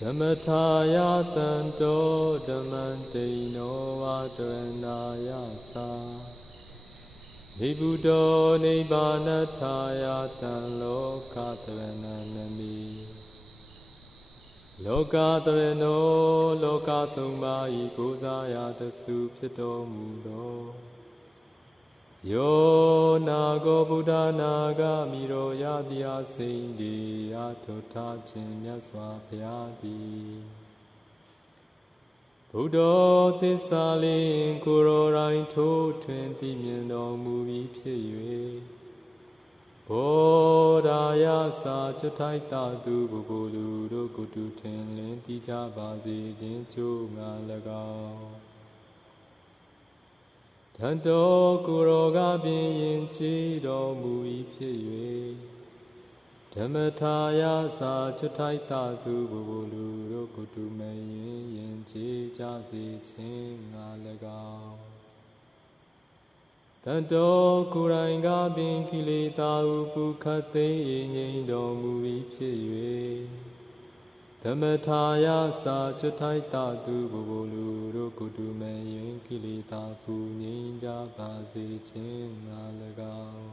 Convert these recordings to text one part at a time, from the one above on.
Dhammataaya tanto dhammanteino vadaranaya sa Nibuddho nibbanataya tan lokatarananami Lokatarano lokathumai kozaya dasu phito mudo Yo nago Buddha naga miro yadya sindi atota chinya swapyadi Buddha tissalin kuro rain to 20 million movie pye Bodhaya sa chutai tatu bubulu do kutu ten lin tija bazi jin chu nga lagao Tanto kuroga bin yin chi do mui phit yue Dhammataya sa chutai tatu bubulu do kutu me yin chi ja si chin nga lagao Tanto kurainga bin kilita upu khate yin do mui phit yue Dhammataya sa chutai tatu bubulu do kutu me yin kilita pu nyin ja ba si chin nga lagao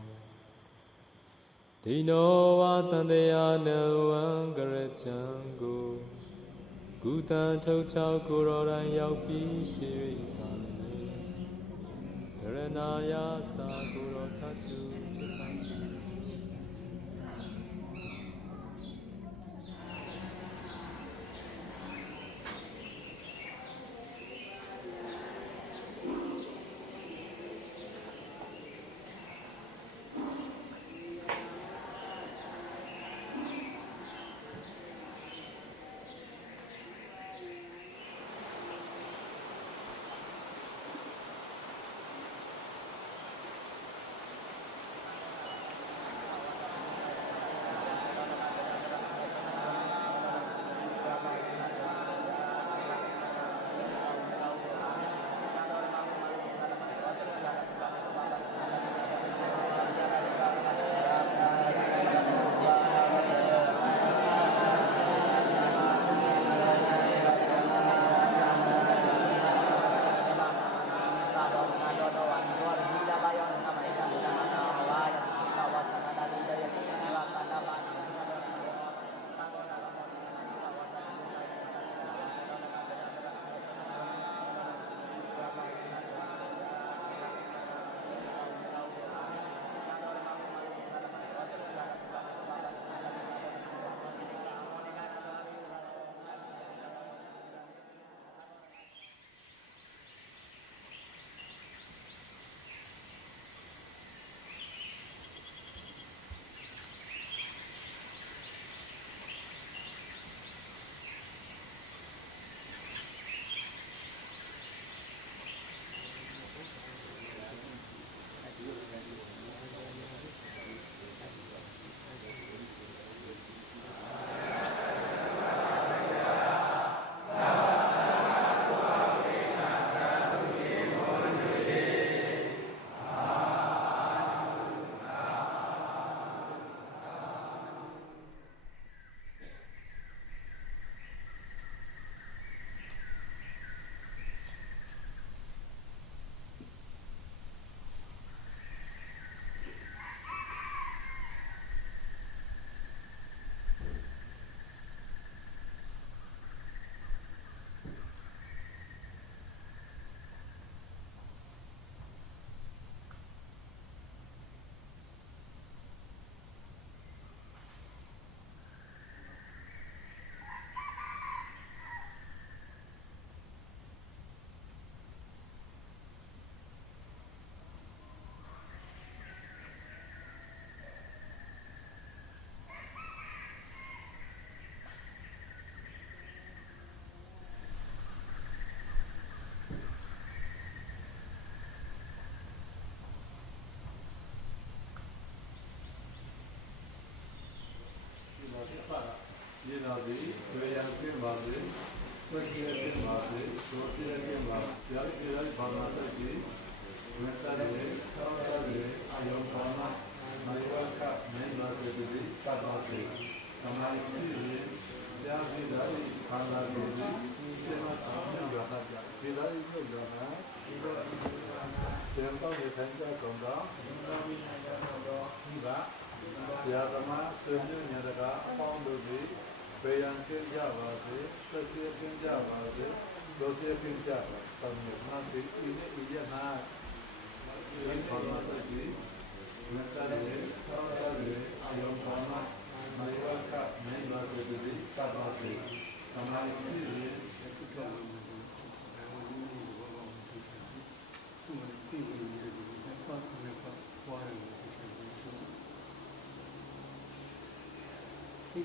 Dino wa tandeya no wan garachan go Gutan thau chao kuro ran yauk pi phit yue tha le Dharanaya sa kuro thatu chutai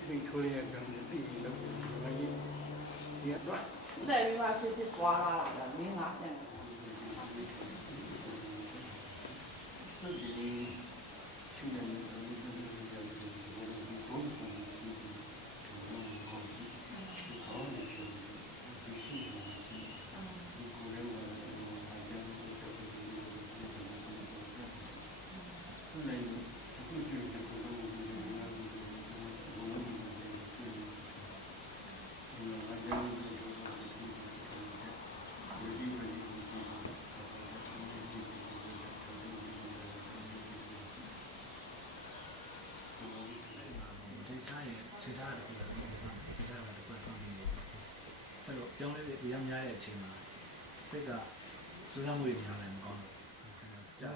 Thì thôi là cần gì đâu mà gì hiện đó đây mà cái qua là miếng ngắt nàyခြေထားတယ်ပြောတယ်ခြေထားတာတစ်ခွက်ဆောင်နေတယ်အဲ့တော့ပြောင်းလဲရမ်းများတဲ့အချိန်မှာစိတ်ကစူးစမ်းမှုတွေများတယ်မကောင်းဘူးကြာ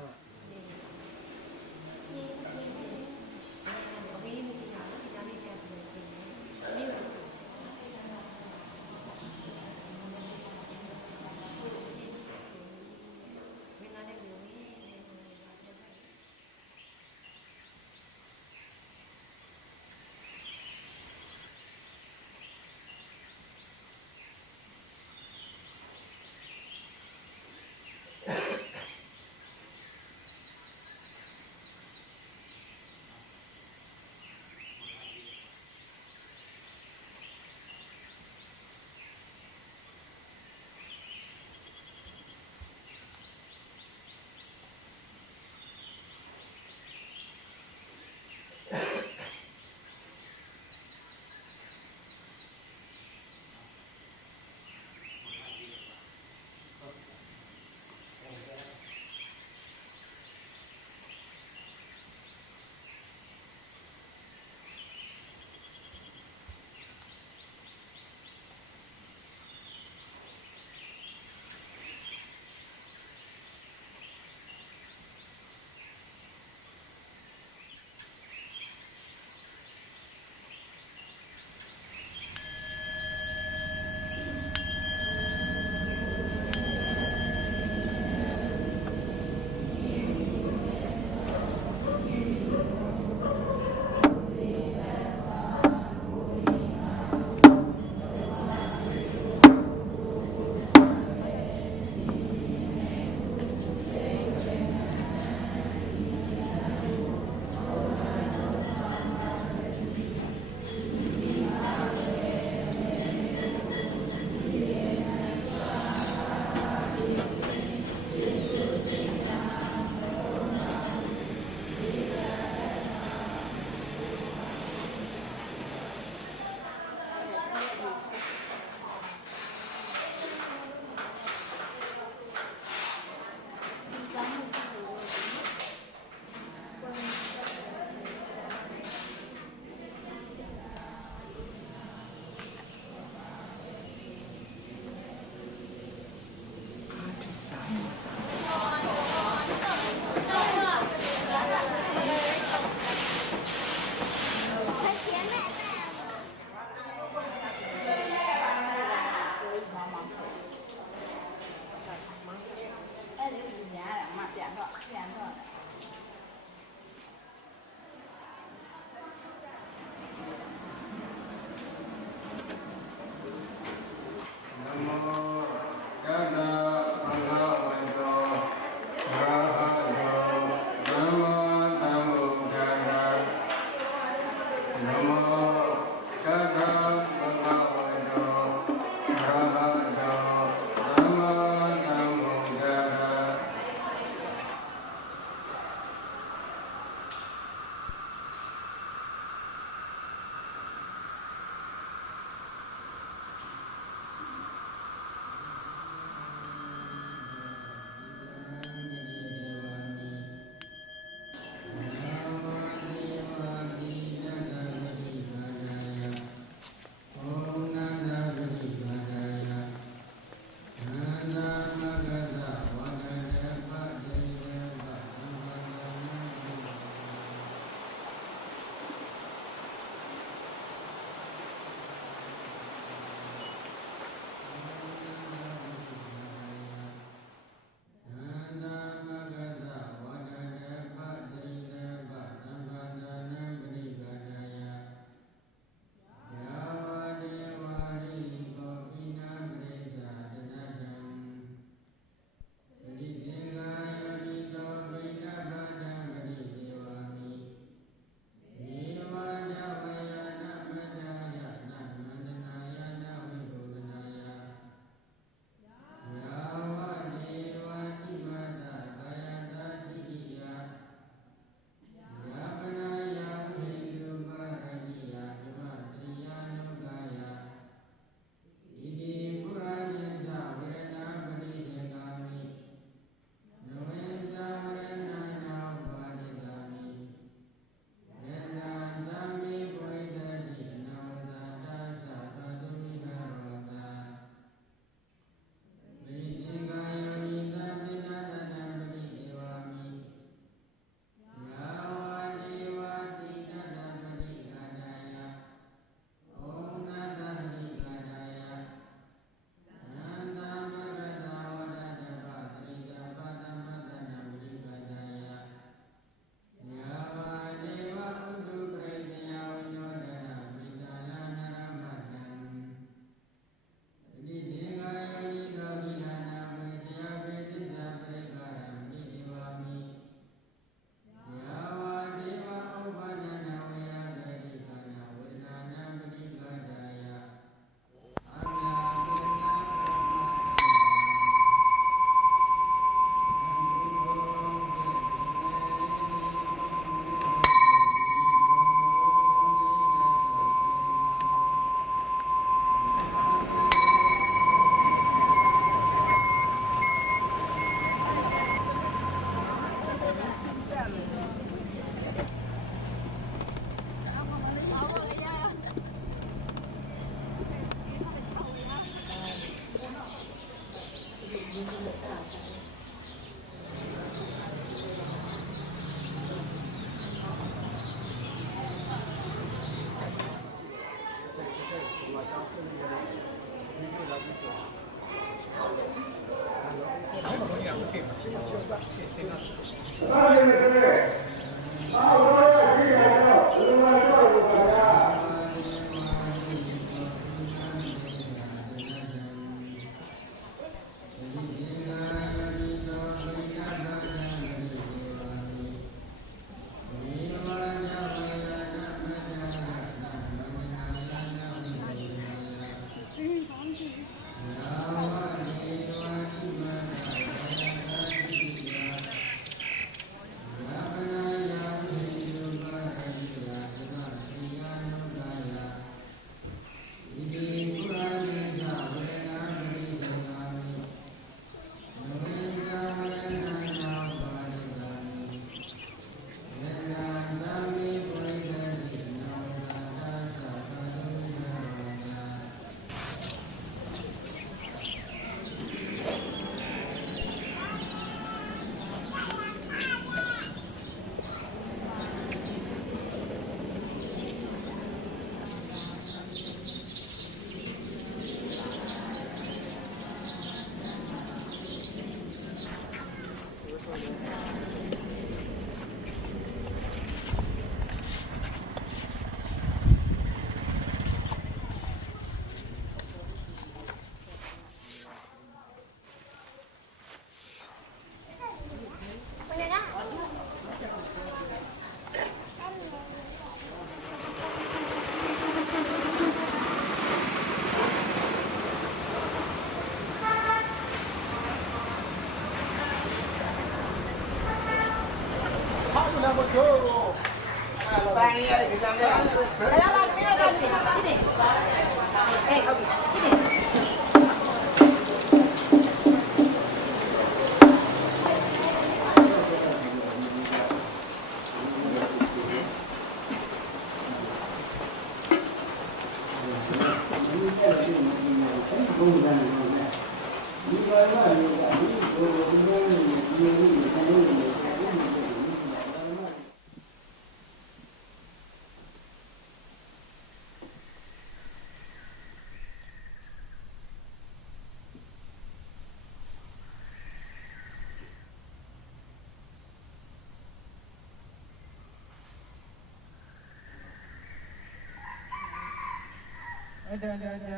အတ္တတတ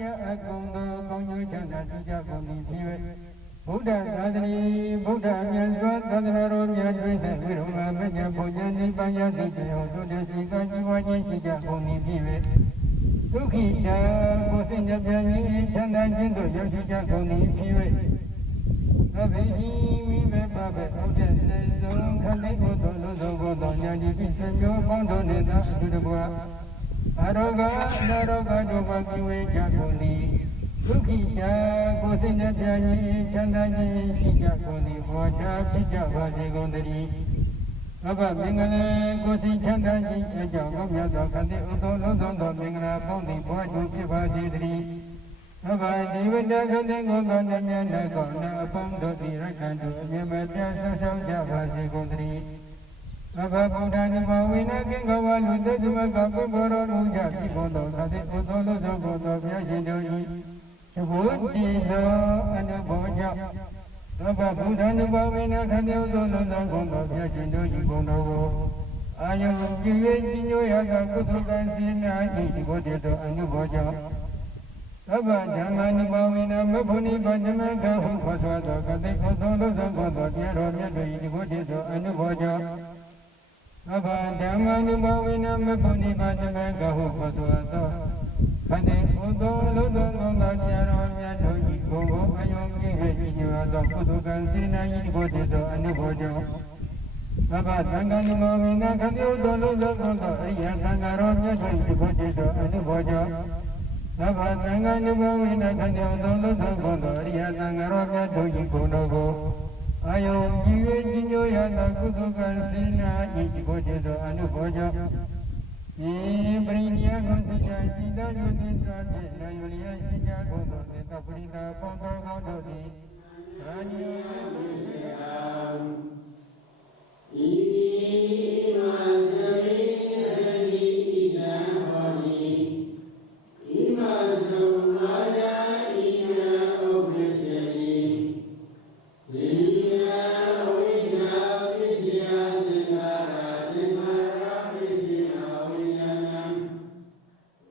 ယအကုံသောကောင်းကျိုးချမ်းသာကြကြကုန်သည်ဖြစ်၍ဗုဒ္ဓသာသနာဗုဒ္ဓမြတ်စွာသာသနာတော်မြတ်တွင်၌ဝိရုံမမညာဘုံညာနိဗ္ဗာန်ရသည်ကြောင့်တို့တဲ့စီကံជីវခြင်းရှိကြကုန်သည်ဖြစ်၍ဒုက္ခိတကိုယ်စိတ်နှပြခြင်းချမ်းသာခြင်းတို့ရောက်ရှိကြကုန်သည်ဖြစ်၍အဘိဓိမိဘပပဥဒ္ဒေစေဆုံးခန္ဓာကိုယ်တို့လုံးစုံကိုသောညာတိပိဆွေမျိုးပေါင်းတို့နှင့်သာအတူတကွာအရောဂအနာရောဂတို့မှကိဝေကြကုန်သည်ဒုက္ခိတကိုယ်စိတ်နှပြခြင်းချမ်းသာခြင်းရှိကြကုန်သည်ဘောချဖြစ်ကြပါစေကုန်သတည်းအဘမင်္ဂလာကိုယ်စိတ်ချမ်းသာခြင်းအကြောင်းကောင်းမြတ်သောခန္ဓာဥသောလုံးစုံသောမင်္ဂလာပေါင်းသည်ဘွားကျိုးဖြစ်ပါစေတည်းအဘဒီဝတ္တခန္ဓာကိုယ်သောဉာဏ်နဲ့ကောင်းတဲ့အပေါင်းတို့သည်ရက္ခဏတို့အမြဲမပြတ်ဆောင်းရှောင်းကြပါစေကုန်သတည်းအဘဗုဒ္ဓနိဗ္ဗာန်ဝိနာကိကဝလူတေသမကပုဗ္ဗရောလူကြပြီဘုံတော်ခတိဥသောလုံးစုံကိုသောဘုရားရှင်တို့၏သဘောတည်သောအနုဘောကြောင့်အဘဗုဒ္ဓနိဗ္ဗာန်ဝိနာခတိဥသောလုံးစုံကိုသောဘုရားရှင်တို့၏ဘုံတော်ကိုအာယုကြည်၍ကြီးညိုရသောကုသကံစေနာ၏ဒီကိုတည်းသောအနုဘောကြောင့်သဗ္ဗဓမ္မနုဘဝိနာမဘုနိဗ္ဗာန်ဓမ္မကဟုခေါ်ဆိုသောကတိဥသောလုံးစုံကိုသောတရားတော်မြတ်တို့၏ဒီကိုတည်းသောအနုဘောကြောင့်သဗ္ဗဓမ္မနုဘဝိနာမဘုနိဗ္ဗာန်ဓမ္မကဟုခေါ်ဆိုသောခန္တေဥသောလုံးစုံသောတရားတော်မြတ်တို့၏ဘုံကိုအယုံကြည်၍ကြီးညိုသောကုသကံစေနာ၏ဒီကိုတည်းသောအနုဘောကြောင့်သဗ္ဗသံဃာနုဘဝိနာခတိဥသောလုံးစုံသောအရိယသံဃာတော်မြတ်တို့၏ဒီကိုတည်းသောအနုဘောကြောင့်သဗ္ဗသံဃာနုဘဝိနာခတိဥသောလုံးစုံသောအရိယသံဃာတော်မြတ်တို့၏ဘုံတော်ကိုအာယုံကြည်၍ကြီးညိုရသောကုသကံစေနာ၏ဒီကိုတည်းသောအနုဘောကြောင့်ဤပရိညာကိုသစ္စာจิตယုတိသာဖြင့်နာယုလျက်ရှိကြကုန်သောသေတပရိသပေါင်းတော်ကောင်းတို့သည် အာနိယဝိဇယံဤမသရိသတိဣဒံဟောတိဣမသုမာဒာဣနံဥပ္ပစေတိဒေယံဝိဇာပိစယသင်္ခါရသင်္ခါရပိစယဝိညာဏံ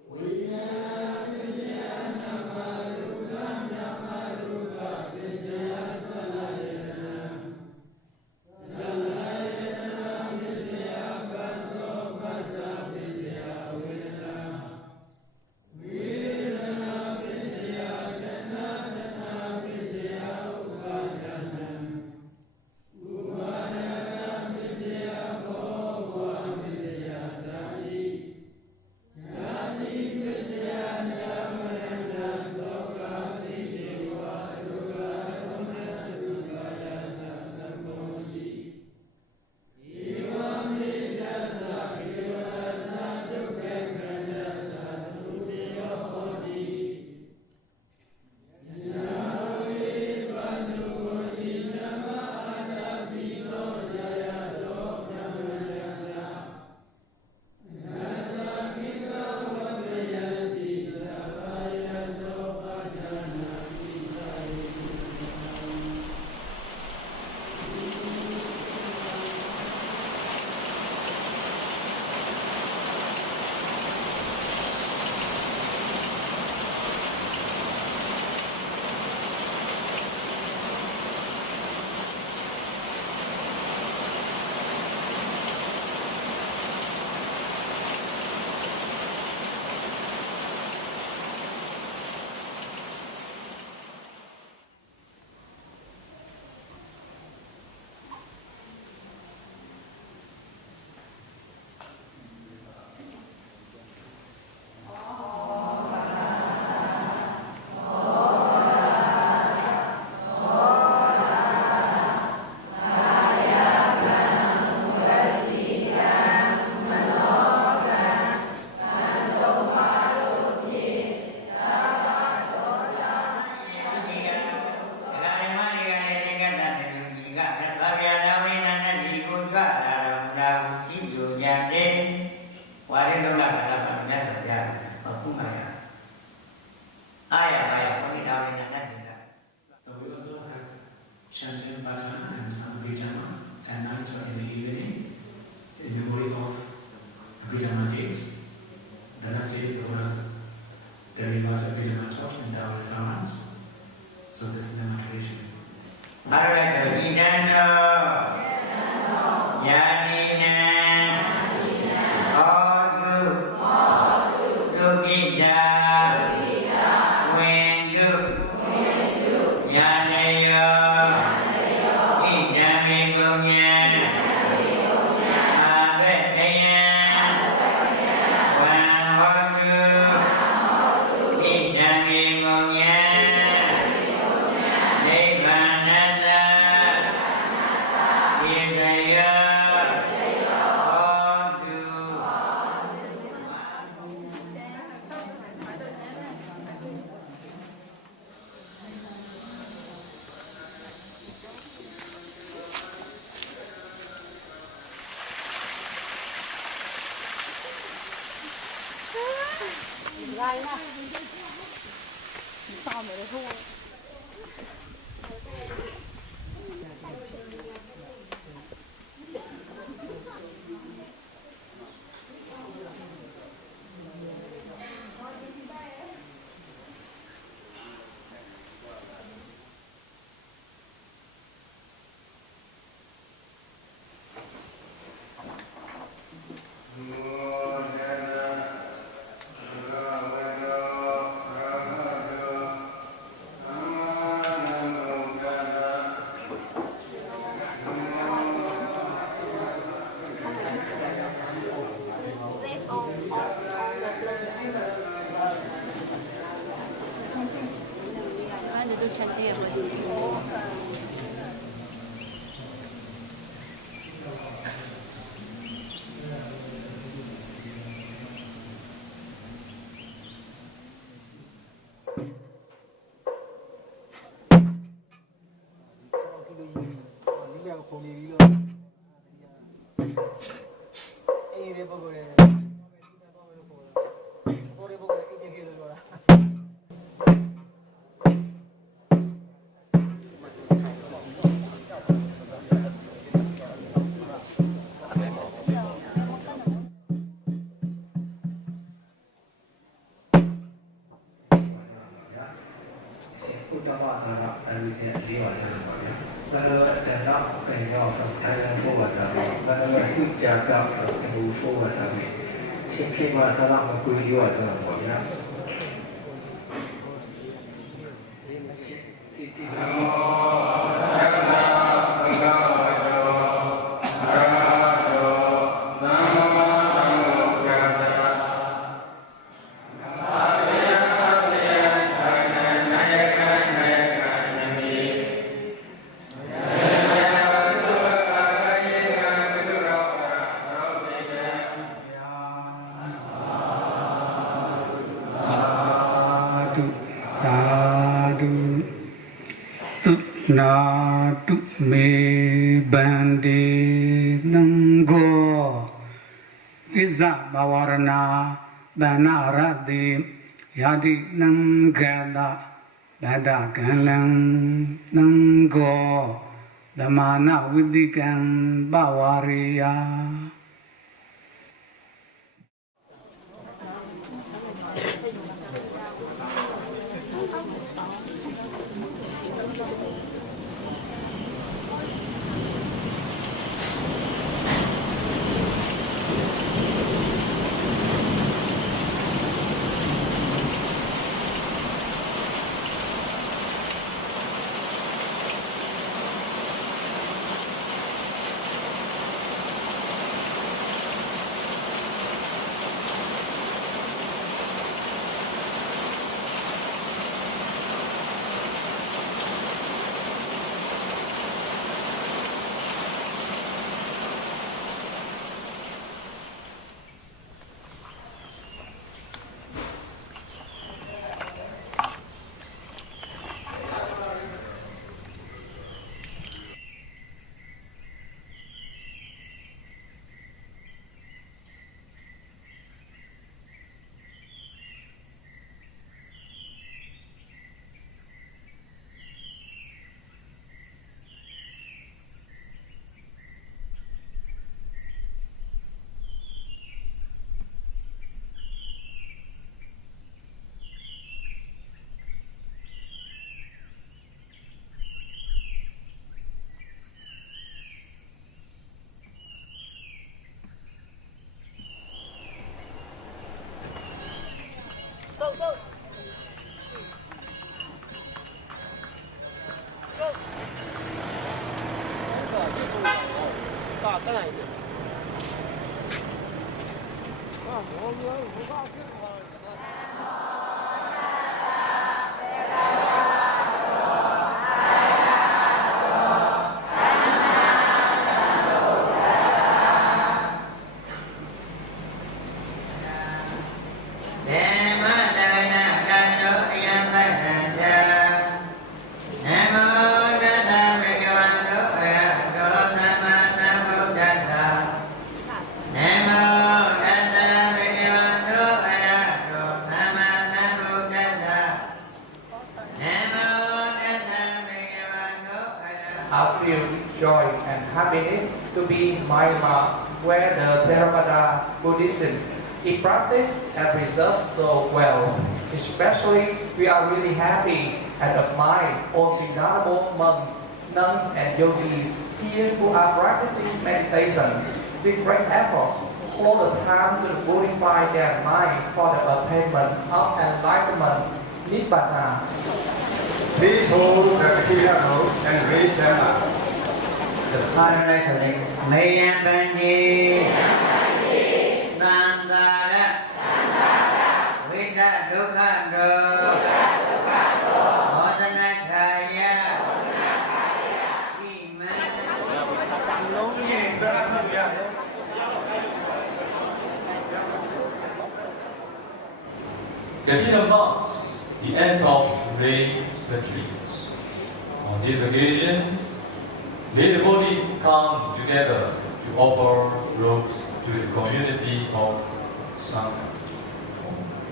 ဝိညာဏပိစယနမရူပံနမရူပပိစယသလယတံသလယတံပိစယပတ်သောပတ်သပိစယဝေဒနာဝေဒနာပိစယတဏတဏပိစယဥပါဒနာဥပါဒနာပိစယဘောဝပိစယဓာတိဓာတိပိစယဓမ္မရဏသောကပိဒေဝဒုက္ခရမဏသုခာယသသမောဟိဧဝမေတ္တသဧဝသဒုက္ခခန္ဓာသသုတိယောဟောတိယာဝေပန္နုဝတိဓမ္မအာတာပိသောဇာယသောဓမ္မရသနာသကိကဝပယံတိသဗ္ဗယတောပါဒနာပိသာယေSo we also have chanting bhajana and some Abhidhamma at night or in the evening in memory of Abhidhamma days. The next day we will deliver Abhidhamma talks and our sermons. So this is the motivation. ကိုခုန်နေပြီလို့အေးလေးပုဂ္ဂိုလ်တွေပေါ်လေးပုဂ္ဂိုလ်တွေအေးတကယ်လို့ပြောတာကိုကြောင့်ပါတော့အဲဒီကျလေးပါလားပါဗျာ။ဒါတော့တဲ့တော့ပြန်ရောက်တော့ထိုင်ရဖို့ပါစားတော့ဒါတော့စိတ်ကြောက်တော့ဘူဖို့ပါစားပြီ။ရှင်ခေမှာစားတော့မကူရောဆိုတော့ပါဗျာ။စိတ်တိနာတုမေဘန္တိနံဂောဣဇဘဝရဏဗန္နာရတိယာတိနံဂလဗဒကံလံနံဂောဓမ္မာနဝိတိကံဘဝရိယI feel joy and happiness to be in Myanmar, where the Theravada Buddhism is practiced and preserved so well. Especially, we are really happy and admire all the venerable monks, nuns, and yogis here who are practicing meditation with great efforts all the time to purify their mind for the attainment of enlightenment, Nibbana. Please hold the material notes and raise them up. Mayan Bandi Nandara Vida Dukkado Modanachaya Geshe marks the end of rain retreat. On this occasion, May the bodies come together to offer robes to the community of Sangha.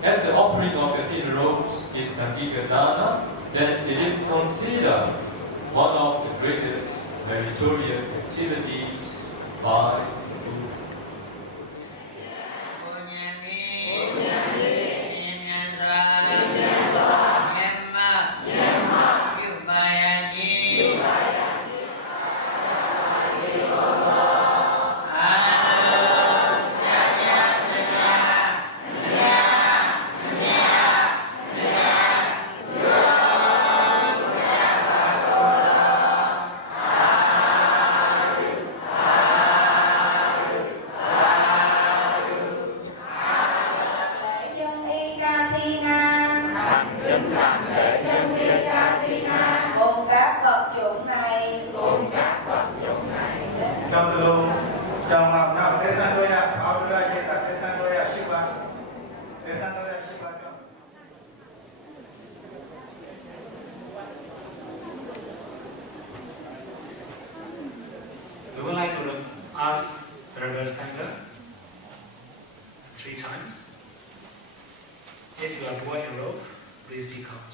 As the offering of the 10 robes is Sangika Dana, then it is considered one of the greatest meritorious activities by the Buddha. 3 times. If you are poor in robe, please be count.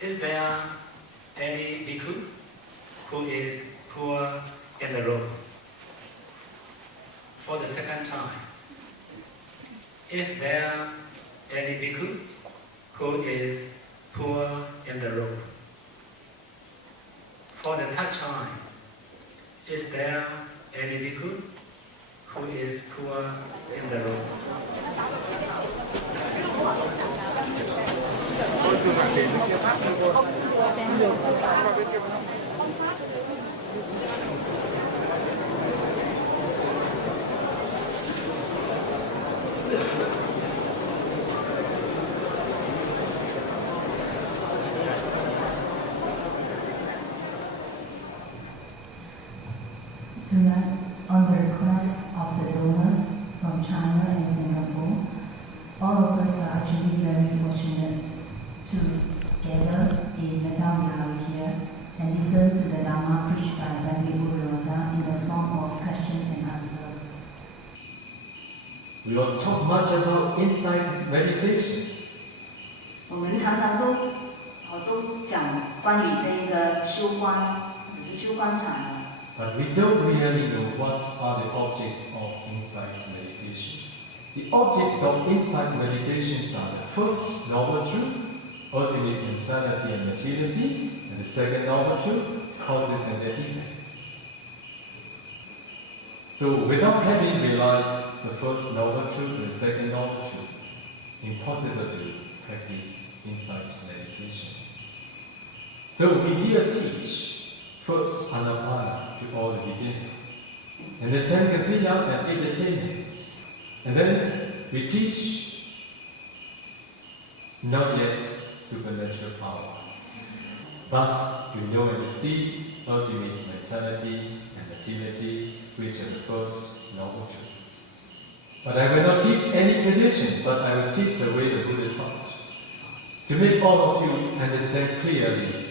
Is there any bhikkhu who is poor in the robe? For the second time, if there are any bhikkhu who is poor in the robe? For the third time, is there any bhikkhu who is poor in the robe? Tonight, on the request of the donors from China and Singapore, all of us are actually very fortunate to gather in Megawihari here and listen to the Dharma preached by Bhante Buddha in the form of question and answer. We don't talk much about insight meditation. 我们常常都讲关于这个修观，只是修观场合。 But we don't really know what are the objects of insight meditation. The objects of insight meditations are the first noble truth, ultimate insanity and materiality, and the second noble truth, causes and their effects. So without having realized the first noble truth and the second noble truth, impossible to practice insight meditation. So we here teach first Anapana to all the beginners, and then 10 Kasila and 8 attainments. And then we teach not yet supernatural power, but to know and to see ultimate vitality and materiality, which are the first noble truth. But I will not teach any tradition, but I will teach the way the Buddha taught. To make all of you understand clearly,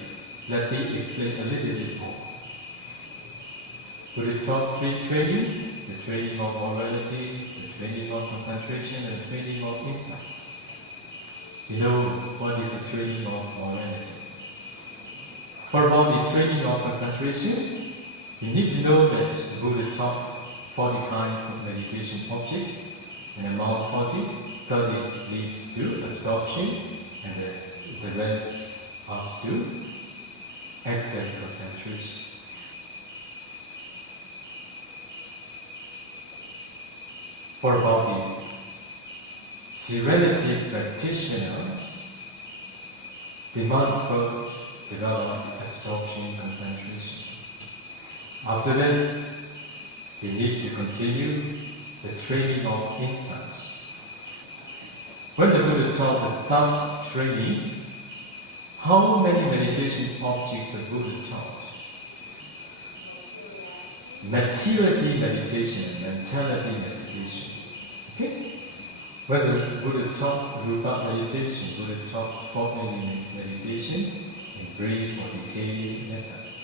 let me explain a little bit more. Buddha taught 3 trainings: the training of morality, the training of concentration, and the training of insight. You know what is the training of morality? For about the training of concentration, you need to know that Buddha taught 40 kinds of meditation objects, and among 40, 30 leads to absorption, and the rest ups to excess concentration. For about the serenity practitioners, they must first develop absorption concentration. After that, they need to continue the training of insight. When the Buddha taught the thought training, how many meditation objects the Buddha taught? Materiality meditation and mentality meditation. Okay? When the Buddha taught Rupa meditation, Buddha taught 40 minutes meditation in brief or detailed methods.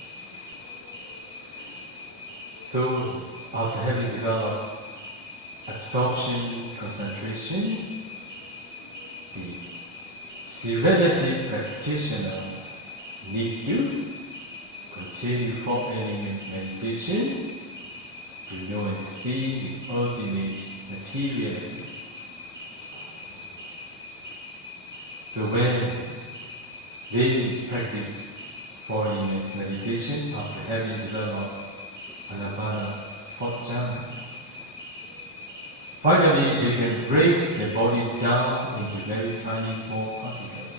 So, after having developed absorption, concentration, the serenity practitioners need to continue for elements meditation to know and see the ultimate materiality. So when they practice 4 elements meditation after having developed Anapana 4th jhana, finally they can break the body down into very tiny small particles.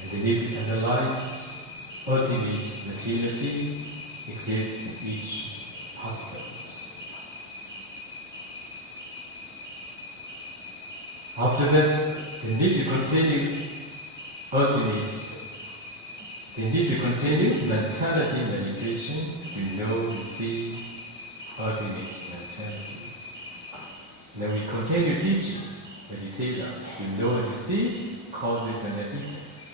And they need to analyze ultimate materiality exists in each particle. After that, they need to continue mentality meditation to know, to see ultimate mentality. Then we continue teaching meditators to know and to see causes and effects.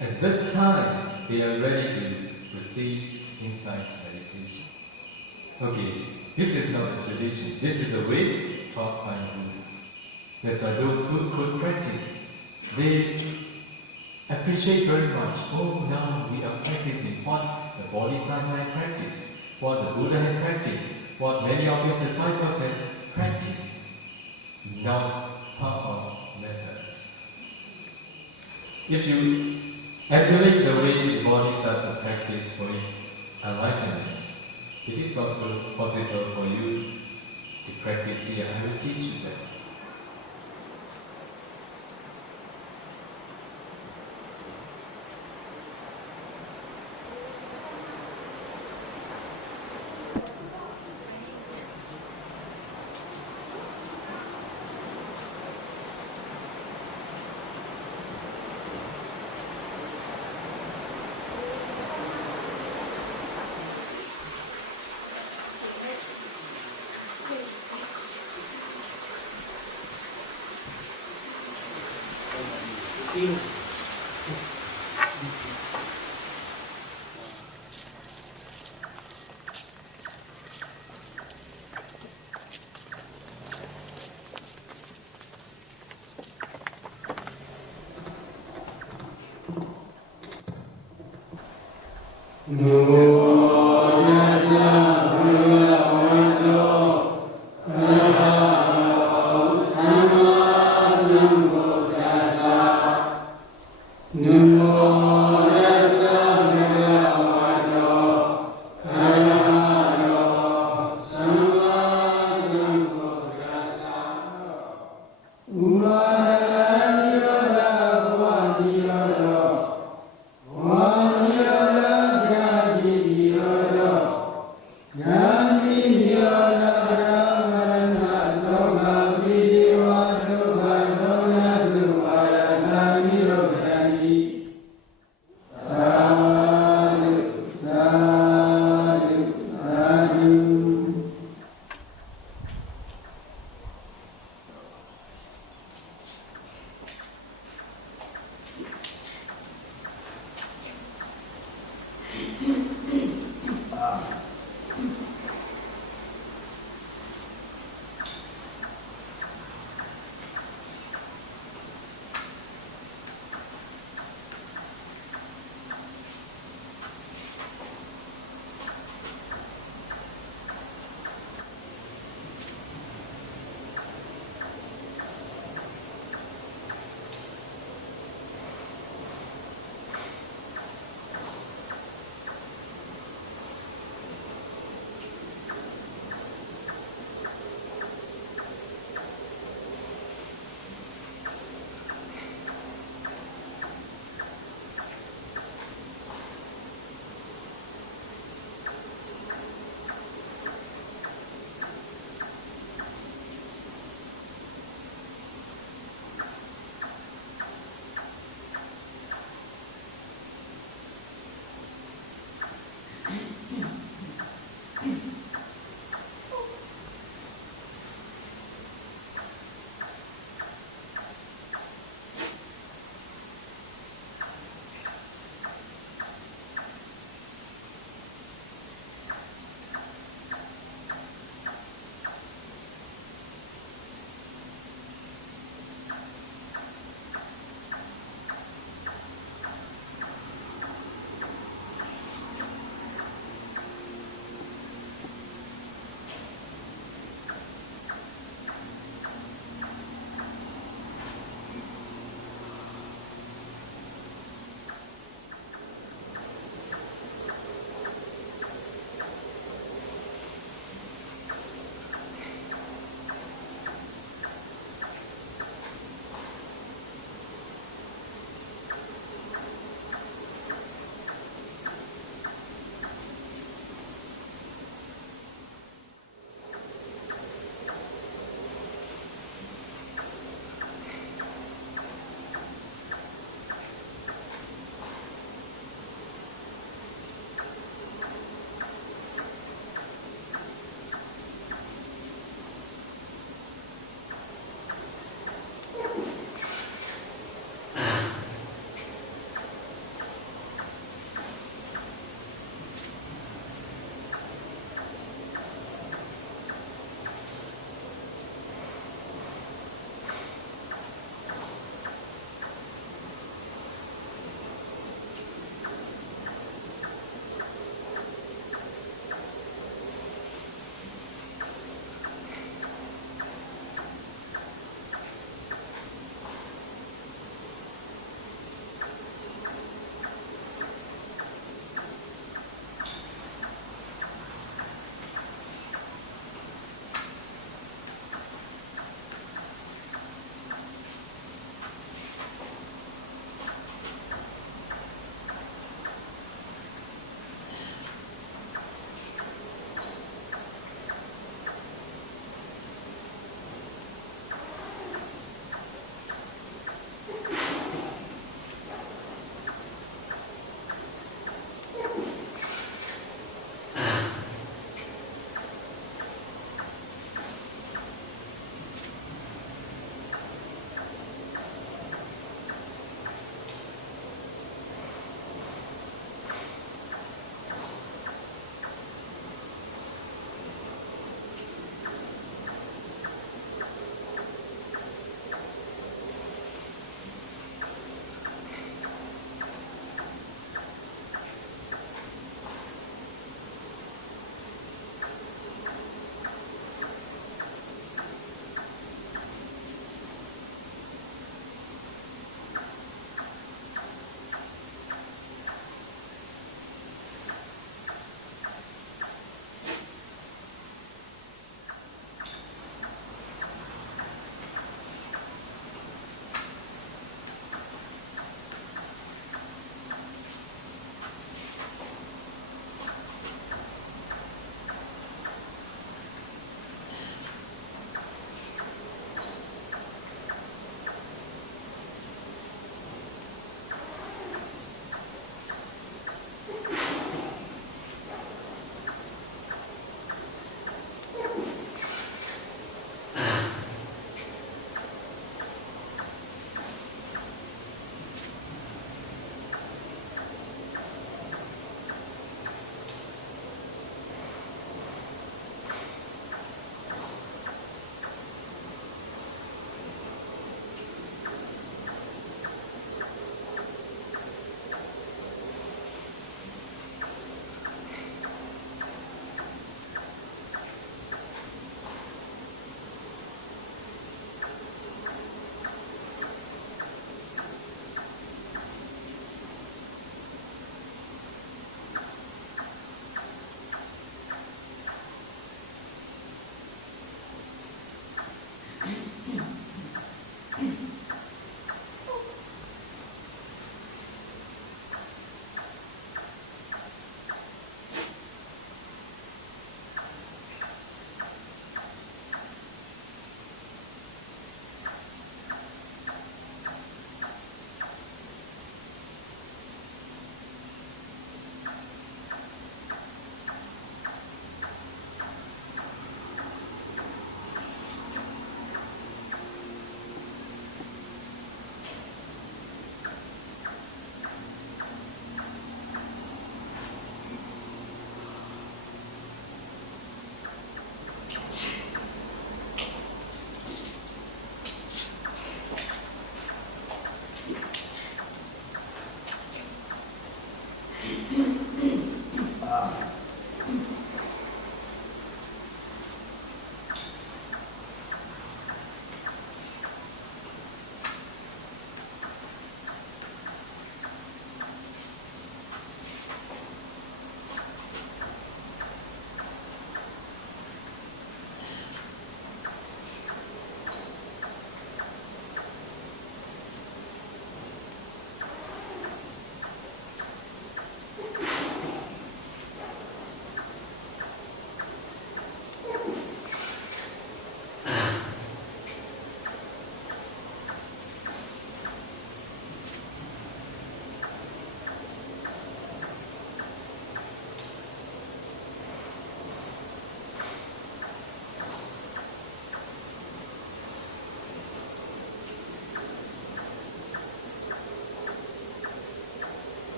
At that time, they are ready to proceed insight meditation. Okay, this is not a tradition, this is the way taught by Buddha. That's why those who could practice, they appreciate very much. Oh, now we are practicing what the Bodhisattva had practiced, what the Buddha had practiced, what many of his disciples had practiced, not part of methods. If you emulate the way the Bodhisattva practiced for his enlightenment, it is also possible for you to practice here. I will teach you that. Wa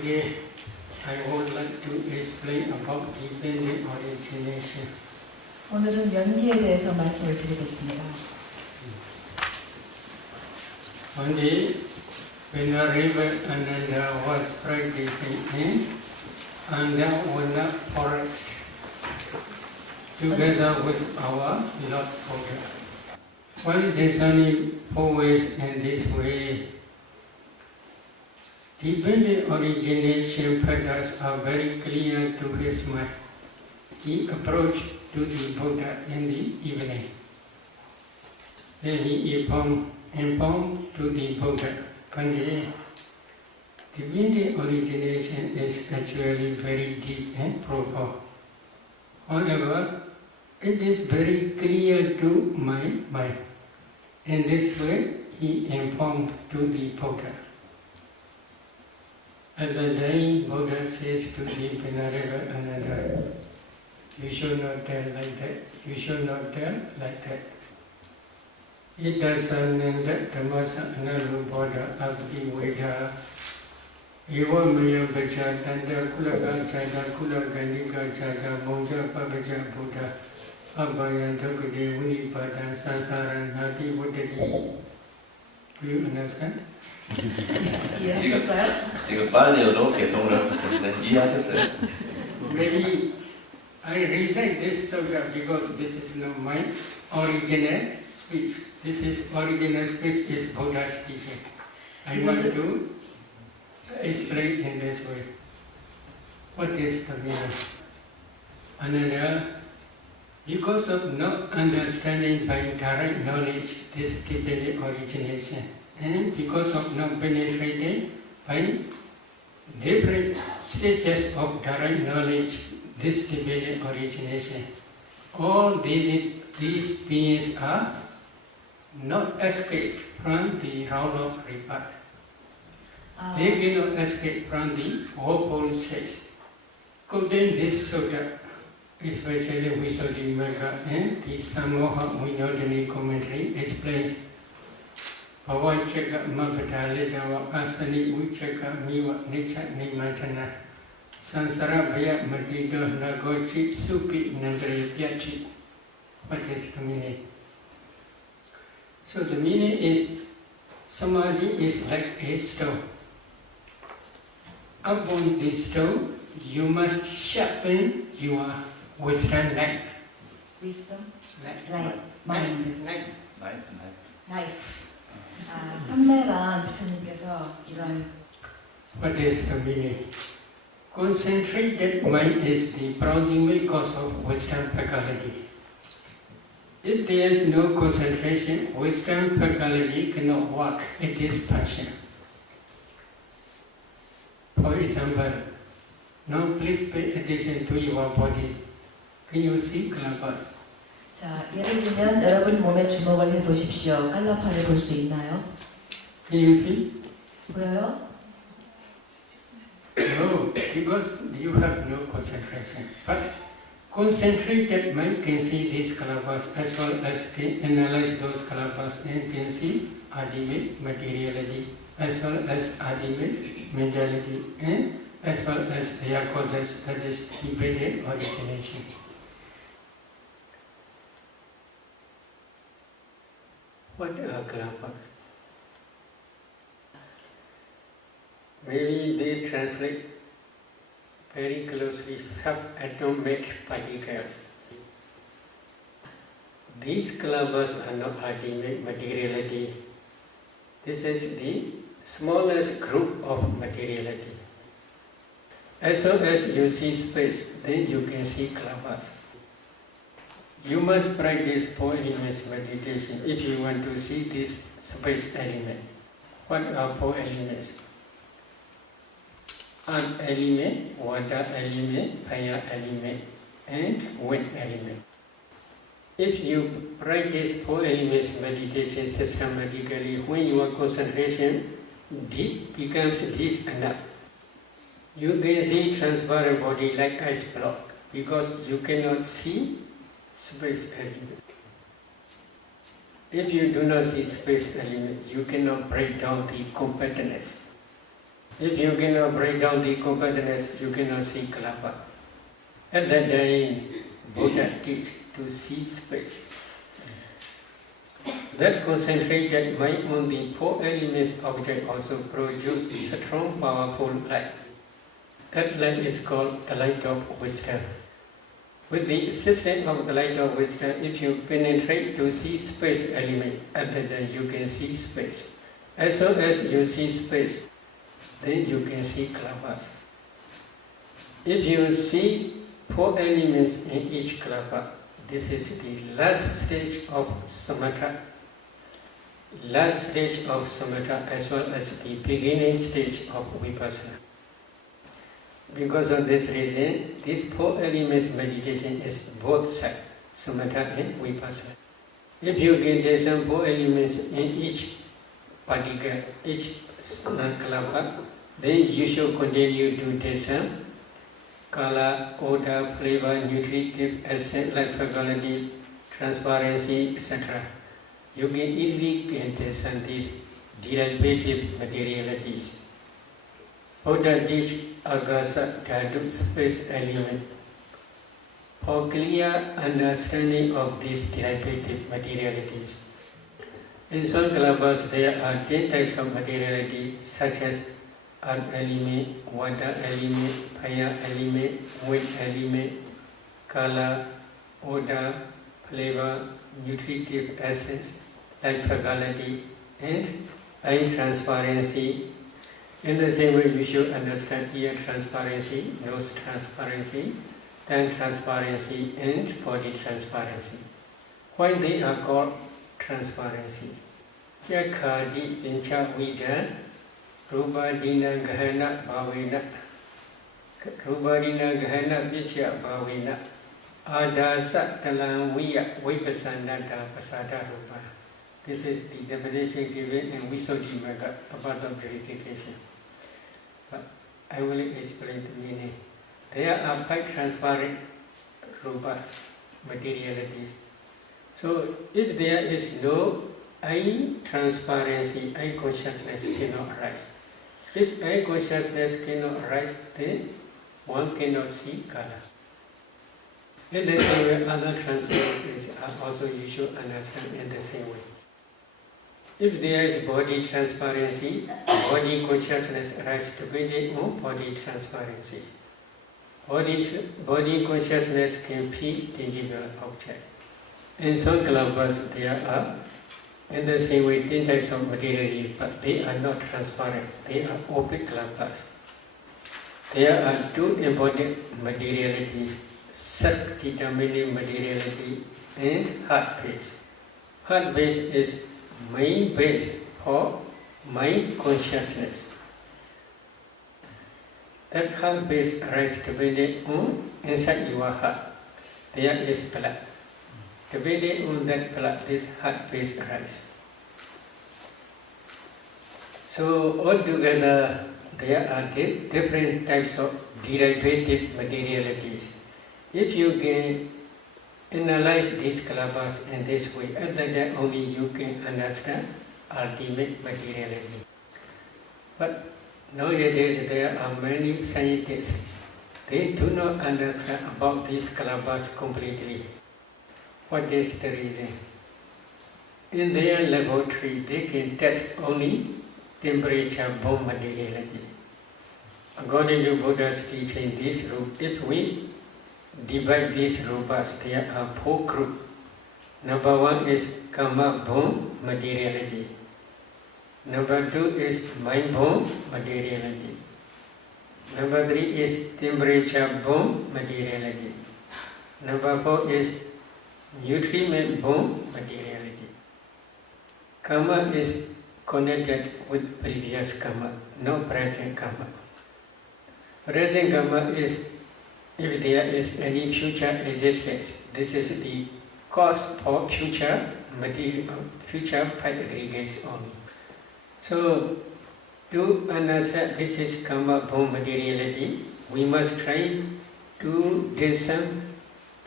Today, I would like to explain about dependent origination. 오늘은 연기에 대해서 말씀을 드리겠습니다. One day, when a river Ananda was practicing in Andavana forest, together with our Lord Buddha. While discerning always in this way, dependent origination factors are very clear to his mind. He approached to the Buddha in the evening. Then he informed to the Buddha, Pandit, dependent origination is actually very deep and profound. However, it is very clear to my mind. In this way, he informed to the Buddha. At the day, Buddha says to the Venerable Ananda, you should not tell like that, you should not tell like that. It doesn't mean that Dhammasa Analuboda Abdi Veda Eva Maya Bacha Tanda Kulaga Chada Kulaganika Chada Monja Pabaja Buddha Abhaya Dhokade Unipada Sansaran Nadi Buddhadi. Do you understand? 이해하셨어요? 지금 빨리어로 개성을 하셨는데 이해하셨어요? Maybe I recite this sutta because this is not my original speech. This is original speech is Buddha's teaching. I want to explain in this way. What is the meaning? Another, because of not understanding by direct knowledge this dependent origination, and because of not penetrating by different stages of direct knowledge this dependent origination, all these beings are not escaped from the round of rebirth. They cannot escape from the fourfold states. Quoting this sutta, especially Visuddhimagga and the Samoha Vinodani commentary explains Bhavachaka Mabhadalitawa Asani Uchaka Miwa Nicha Nimatana Sansara Bhaya Madido Nagochi Supi Nandre Pyachi. What is the meaning? So the meaning is Samadhi is like a stone. Upon this stone, you must sharpen your wisdom light. Wisdom, Light. mind, 나이프. life. 삼매란 부처님께서 이런 What is the meaning? Concentrated mind is the proximate cause of wisdom faculty. If there is no concentration, wisdom faculty cannot work. It is passion. For example, now please pay attention to your body. Can you see Kalabas? 자, 예를 들면 여러분 몸에 주목을 해보십시오. 깔라파를 볼 수 있나요? Can you see? 보여요? No, because you have no concentration. But concentrated mind can see these Kalabas as well as can analyze those Kalabas and can see ultimate materiality as well as ultimate mentality and as well as their causes, that is dependent origination. What are Kalabas? Maybe they translate very closely subatomic particles. These Kalabas are not ultimate materiality. This is the smallest group of materiality. As soon as you see space, then you can see Kalabas. You must practice 4 elements meditation if you want to see this space element. What are 4 elements? Earth element, water element, fire element, and wind element. If you practice 4 elements meditation systematically, when your concentration becomes deep enough, you can see transparent body like ice block because you cannot see space element. If you do not see space element, you cannot break down the compactness. If you cannot break down the compactness, you cannot see kalapa. At that time, Buddha teach to see space. That concentrated mind on the four elements object also produces strong, powerful light. That light is called the light of wisdom. With the assistance of the light of wisdom, if you penetrate to see space element, at that time you can see space. As soon as you see space, then you can see kalapas. If you see four elements in each kalapa, this is the last stage of samatha. Last stage of samatha as well as the beginning stage of vipassana. Because of this reason, this four elements meditation is both sides, samatha and vipassana. If you can discern four elements in each particle, each kalapa, then you should continue to discern color, odor, flavor, nutritive, acid, light faculty, transparency, etc. You can easily discern these derivative materialities. Buddha teach agasa dhatu space element. For clear understanding of these derivative materialities. In some kalapas there are 10 types of materiality such as earth element, water element, fire element, wind element, color, odor, flavor, nutritive essence, light faculty, and eye transparency. In the same way, you should understand ear transparency, nose transparency, tongue transparency, and body transparency. Why they are called transparency? Yakhadi incha vida, rupa dina gahana bhavena, rupa dina gahana vichya bhavena, adasa talang viya vipasanada pasada rupa. This is the definition given in Visuddhimagga about the purification. But I will explain the meaning. There are 5 transparent rupas, materialities. So if there is no eye transparency, eye consciousness cannot arise. If eye consciousness cannot arise, then one cannot see color. In the same way, other transparencies are also you should understand in the same way. If there is body transparency, body consciousness arises depending on body transparency. Body consciousness can feel tangible object. In some kalapas there are, in the same way, 10 types of materiality, but they are not transparent. They are opaque kalapas. There are 2 important materialities, self-determining materiality and heart base. Heart base is main base for mind consciousness. That heart base arises depending on inside your heart. There is blood. Depending on that blood, this heart base arises. So altogether, there are different types of derivative materialities. If you can analyze these kalapas in this way, at that time only you can understand ultimate materiality. But nowadays there are many scientists, they do not understand about these kalapas completely. What is the reason? In their laboratory they can test only temperature bomb materiality. According to Buddha's teaching, this group, if we divide these rupas, there are 4 groups. Number 1 is karma born materiality. Number 2 is mind born materiality. Number 3 is temperature born materiality. Number 4 is nutriment born materiality. Karma is connected with previous karma, no present karma. Present karma is if there is any future existence. This is the cause for future material, future part aggregates only. So, to understand this is karma born materiality, we must try to discern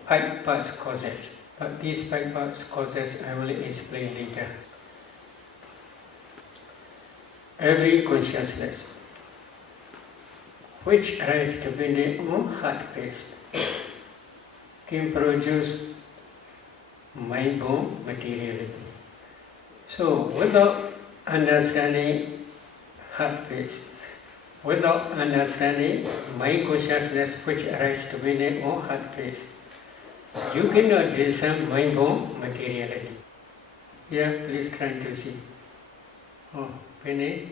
5 past causes. But these 5 past causes I will explain later. Every consciousness which arise depending on heart base, can produce mind-born materiality. So without understanding heart base, without understanding mind consciousness which arises depending on heart base, you cannot discern mind-born materiality. Here, please try to see. Oh, penny,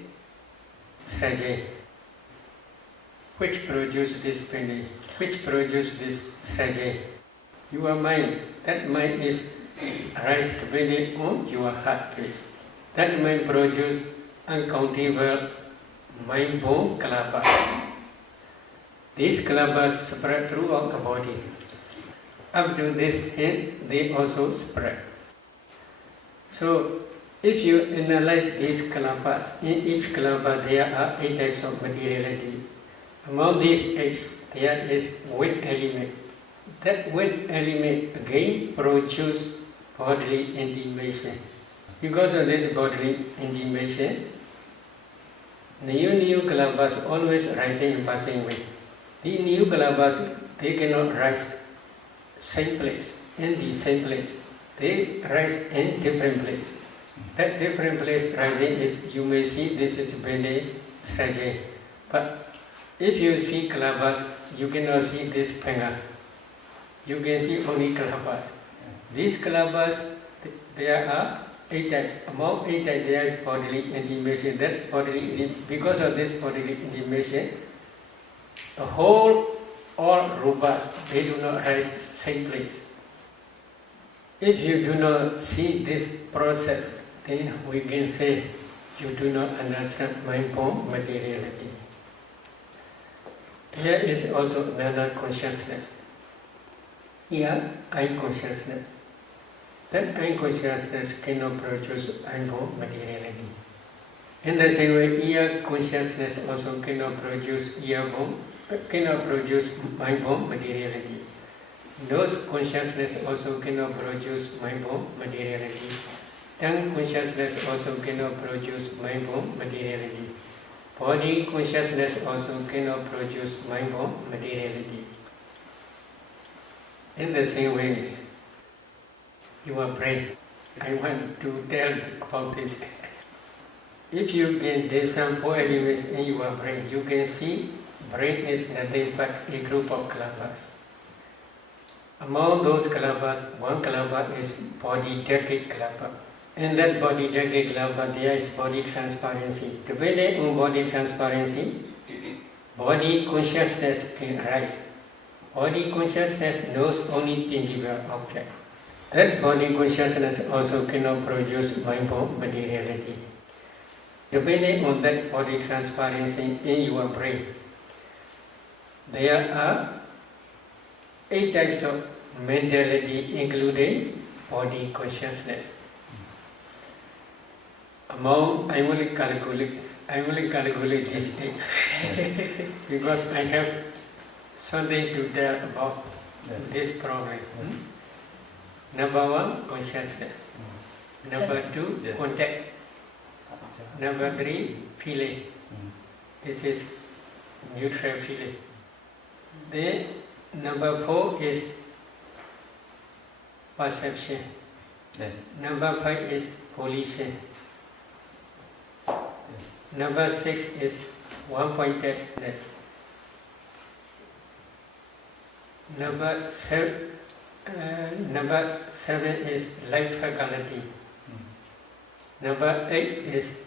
sraje. Which produce this penny? Which produce this sraje? Your mind. That mind is arise depending on your heart base. That mind produce uncountable mind-born kalabas. These kalabas spread throughout the body. Up to this end, they also spread. So, if you analyze these kalabas, in each kalaba there are 8 types of materiality. Among these 8, there is wind element. That wind element again produces bodily intimation. Because of this bodily intimation, new kalabas always rising and passing away. The new kalabas, they cannot rise same place, in the same place. They rise in different place. That different place rising is, you may see this is Bene Sraje. But if you see kalabas, you cannot see this panga. You can see only kalabas. These kalabas, there are 8 types. Among 8 types, there is bodily intimation. That bodily, because of this bodily intimation, the whole, all rupas, they do not rise same place. If you do not see this process, then we can say you do not understand mind-born materiality. Here is also another consciousness. Here, I consciousness. That I consciousness cannot produce mind-born materiality. In the same way, ear consciousness also cannot produce mind-born materiality. Nose consciousness also cannot produce mind-born materiality. Tongue consciousness also cannot produce mind-born materiality. Body consciousness also cannot produce mind-born materiality. In the same way, your brain, I want to tell about this. If you can discern 4 elements in your brain, you can see brain is nothing but a group of kalabas. Among those kalabas, one kalaba is body decade kalaba. In that body decade kalaba, there is body transparency. Depending on body transparency, body consciousness can arise. Body consciousness knows only tangible object. That body consciousness also cannot produce mind-born materiality. Depending on that body transparency in your brain, there are 8 types of mentality, including body consciousness. Among, I will calculate this thing because I have something to tell about this problem. Number 1, consciousness. Number 2, contact. Number 3, feeling. This is neutral feeling. Then number 4 is perception. Yes. Number 5 is volition. Number 6 is one-pointedness. Number 7 is life faculty. Number 8 is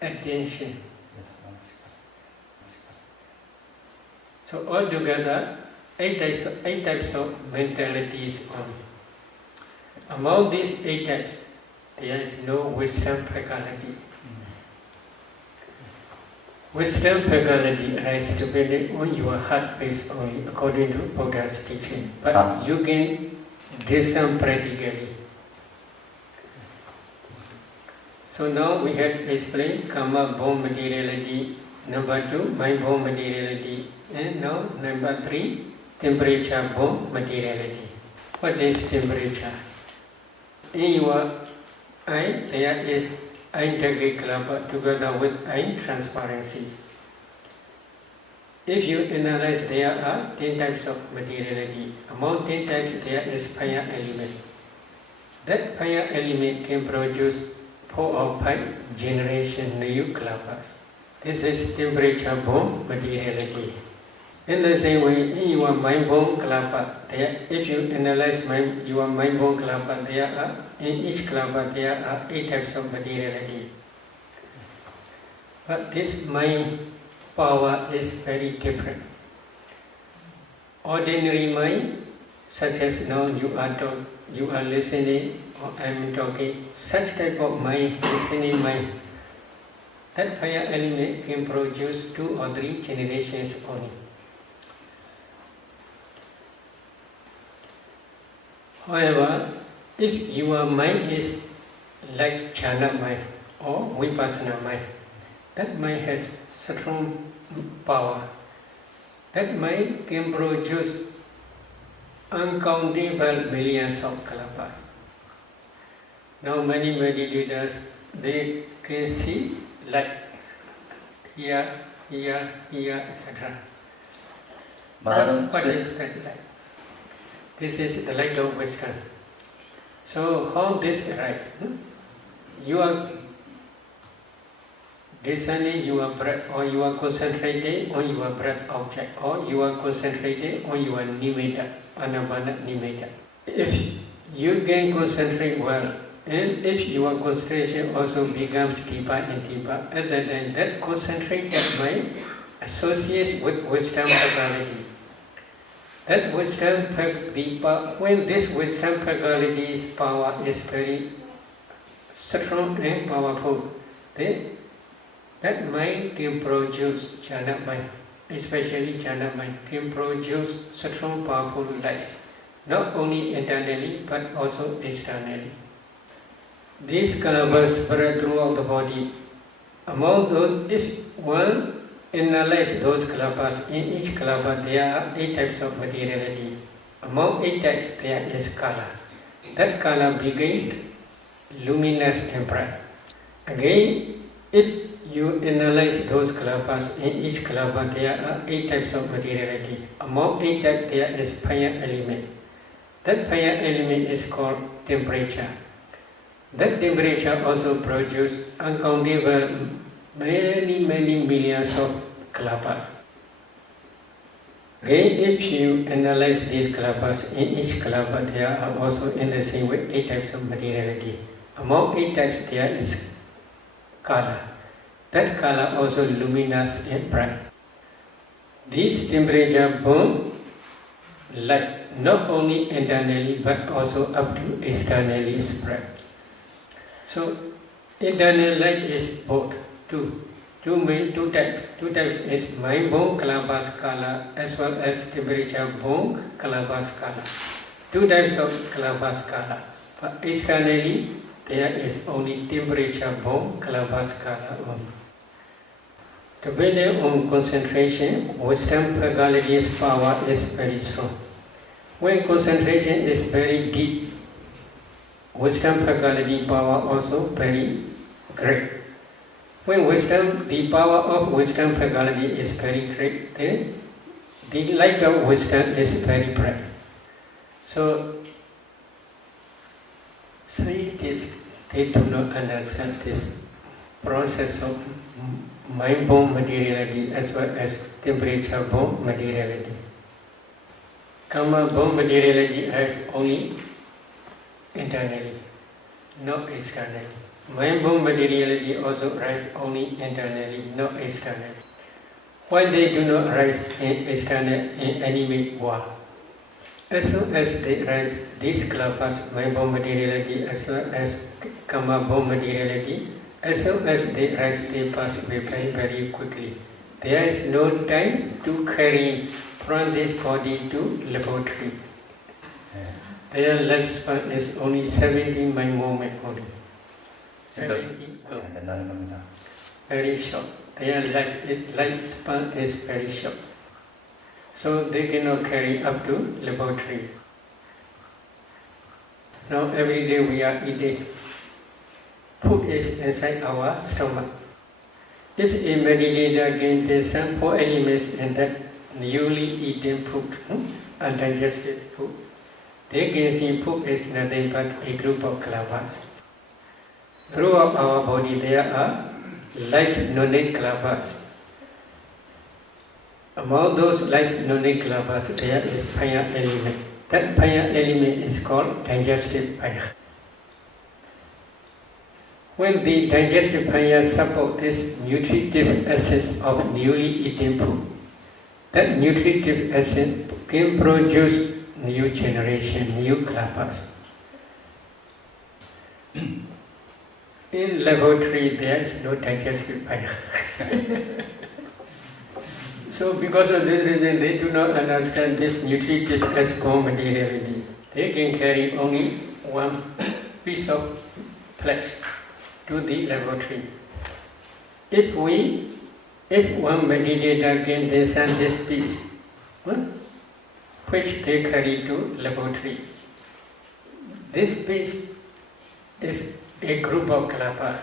attention. So altogether, 8 types of mentalities only. Among these 8 types, there is no wisdom faculty. Wisdom faculty arises depending on your heart base only, according to Buddha's teaching. But you can discern practically. So now we have explained karma-born materiality. Number 2, mind-born materiality. And now number 3, temperature-born materiality. What is temperature? In your eye, there is eye decade kalaba together with eye transparency. if you analyze, there are 10 types of materiality. Among 10 types, there is fire element. That fire element can produce 4 or 5 generation new clappers. This is temperature-borne materiality. In the same way, in your mind-borne clapper, if you analyze your mind-borne clapper, in each clapper there are 8 types of materiality. But this mind power is very different. Ordinary mind, such as now you are listening or I am talking, such type of mind, listening mind, that fire element can produce 2 or 3 generations only. However, if your mind is like jhana mind or vipassana mind, that mind has strong power. That mind can produce uncountable millions of kalpas. Now many meditators, they can see light here, etc. What is that light? This is the light of wisdom. So how this arises? You are discerning your breath, or you are concentrating on your breath object, or you are concentrating on your nimitta, anapana nimitta. If you can concentrate well, and if your concentration also becomes deeper and deeper, at that time that concentrated mind associates with wisdom faculty. That wisdom, when this wisdom faculty's power is very strong and powerful, then that mind can produce jhana mind, especially jhana mind, can produce strong powerful lights, not only internally but also externally. These kalpas spread throughout the body. Among those, if one analyze those kalpas, in each kalpa there are 8 types of materiality. Among 8 types there is kala. That kala begins luminous and bright. Again, if you analyze those kalpas, in each kalpa there are 8 types of materiality. Among 8 types there is fire element. That fire element is called temperature. That temperature also produces uncountable many millions of kalpas. Again, if you analyze these kalpas, in each kalapa there are also in the same way 8 types of materiality. Among 8 types there is kala. That kala also luminous and bright. This temperature burn light not only internally but also up to externally spread. So internal light is both two types. 2 types is mind-borne kalapas kala as well as temperature-borne kalapas kala. 2 types of kalapas kala. But externally there is only temperature-borne kalapas kala only. Depending on concentration, wisdom faculty's power is very strong. When concentration is very deep, wisdom faculty power also very great. When the power of wisdom faculty is very great, then the light of wisdom is very bright. So, scientists, they do not understand this process of mind-borne materiality as well as temperature-borne materiality. Karma-borne materiality is only internally, not externally. Mind-borne materiality also arises only internally, not externally. Why they do not arise in external in animate world? As soon as they arise, these kalpas, mind-borne materiality as well as karma-borne materiality, as soon as they arise, they pass away very quickly. There is no time to carry from this body to laboratory. Their lifespan is only 70 moment only. 70. Very short. Their lifespan is very short. So they cannot carry up to laboratory. Now every day we are eating. Food is inside our stomach. If a meditator can discern 4 elements in that newly eaten food, undigested food, they can see food is nothing but a group of kalabas. Throughout our body there are life nonic kalabas. Among those life nonic kalabas there is fire element. That fire element is called digestive fire. When the digestive fire supports this nutritive essence of newly eaten food, that nutritive essence can produce new generation, new kalabas. In laboratory there is no digestive fire. So because of this reason they do not understand this nutritive as materiality. They can carry only one piece of flesh to the laboratory. If one meditator can discern this piece, which they carry to laboratory, this piece is a group of kalabas.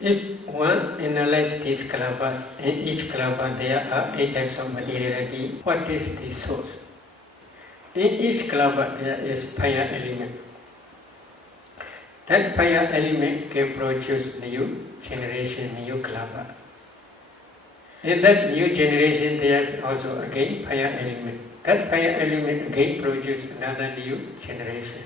If one analyzes these kalabas, in each kalaba there are 8 types of materiality. What is the source? In each kalaba there is fire element. That fire element can produce new generation, new kalaba. In that new generation there is also again fire element. That fire element again produces another new generation.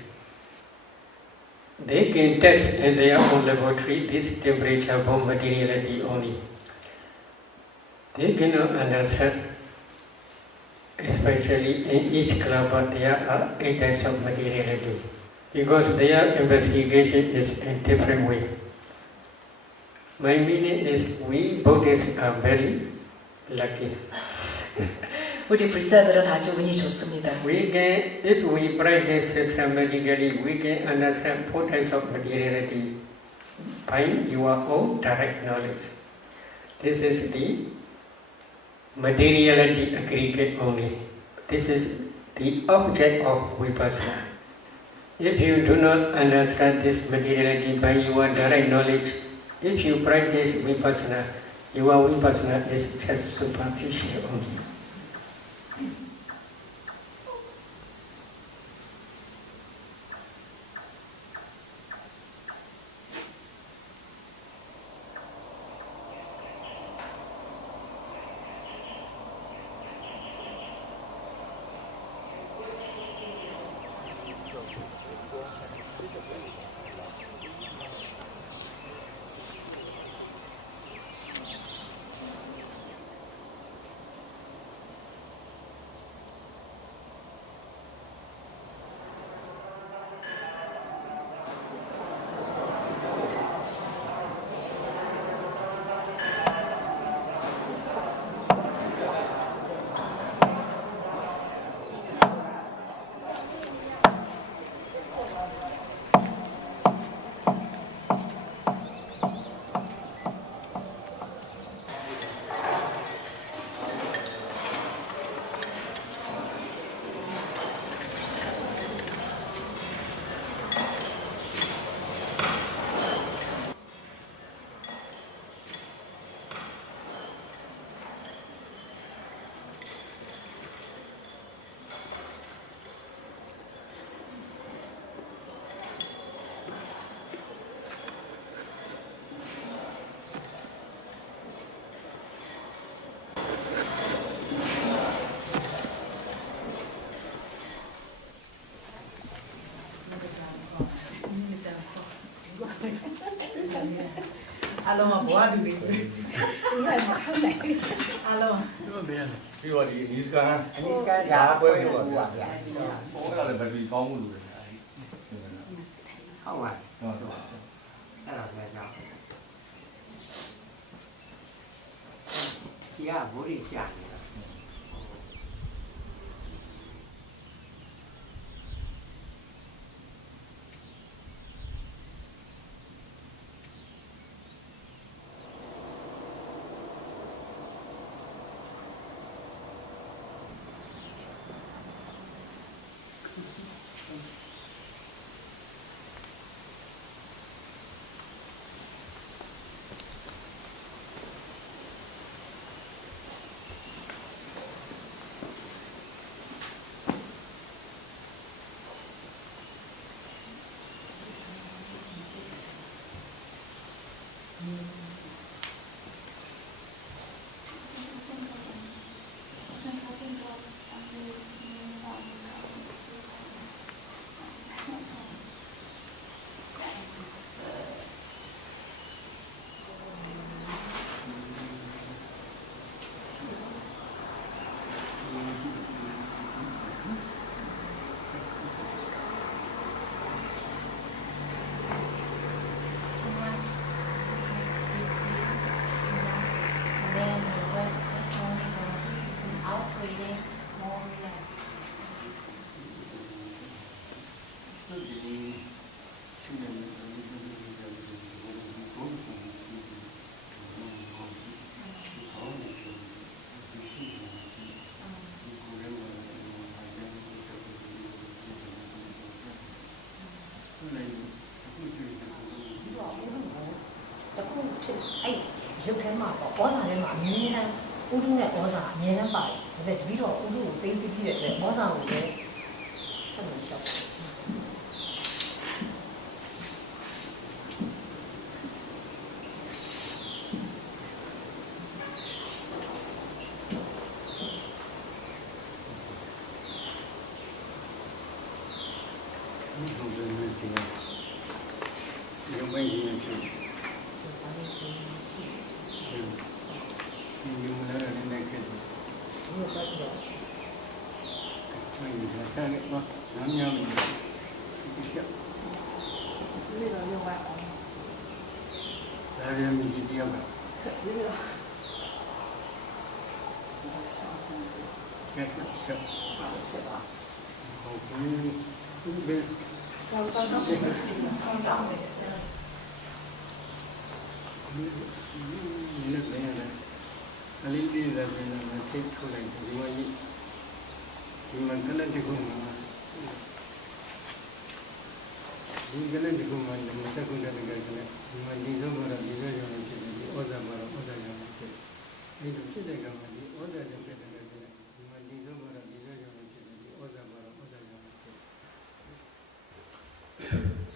They can test in their own laboratory this temperature bomb materiality only. They cannot understand, especially in each kalaba there are 8 types of materiality, because their investigation is in different way. My meaning is we Buddhists are very lucky. 우리 불자들은 아주 운이 좋습니다. We can, if we practice systematically, we can understand 4 types of materiality by your own direct knowledge. This is the materiality aggregate only. This is the object of vipassana. If you do not understand this materiality by your direct knowledge, if you practice vipassana, your vipassana is just superficial only. 알로마 뭐하는 거야? 이거 알로마. Puis on dit Niskan. Niskan 야, 보여 줘. 뭐가 래 배터리 너무 누래. ဟုတ်ပါ 어. အဲ့ဒါလည်းကြောက်ဒီကမိုးရီကြာနေတာ ။ တခုဖြစ်အဲ့ရုပ်ထဲမှာပေါ့ဩဇာထဲမှာအမြဲတမ်းဥဒုနဲ့ဩဇာအမြဲတမ်းပါတယ်ဒါပေမဲ့တပည့်တော်ဥဒုကိုသိသိပြည့်တဲ့အတွက်ဩဇာကိုလည်းဆက်လို့ရှောက်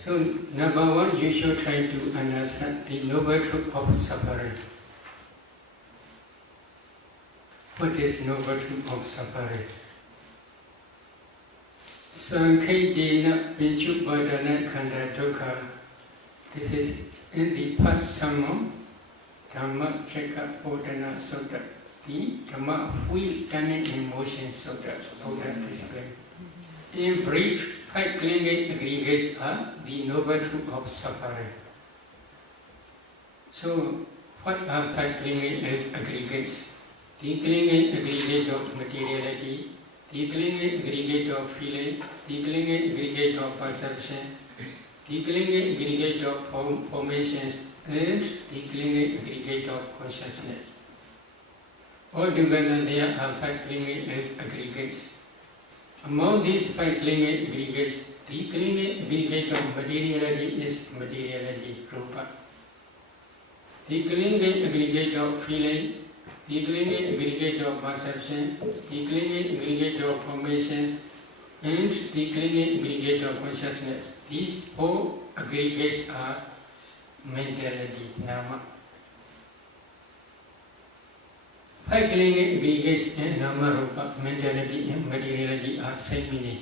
So, number one, you should try to understand the noble truth of suffering. What is noble truth of suffering? Sankhaitena Vinchupādana Khanda Dukkha. This is in the past sermon, Dhamma Cekapodana Sutta, the Dhamma Wheel Turning in Motion Sutta, Buddha display. In brief, 5 clinging aggregates are the noble truth of suffering. So, what are 5 clinging aggregates? The clinging aggregate of materiality, the clinging aggregate of feeling, the clinging aggregate of perception, the clinging aggregate of formations, and the clinging aggregate of consciousness. Altogether, there are 5 clinging aggregates. Among these 5 clinging aggregates, the clinging aggregate of materiality is materiality, rupa. The clinging aggregate of feeling, the clinging aggregate of perception, the clinging aggregate of formations, and the clinging aggregate of consciousness. These 4 aggregates are mentality, nama. 5 clinging aggregates in nama, rupa, mentality, and materiality are same meaning.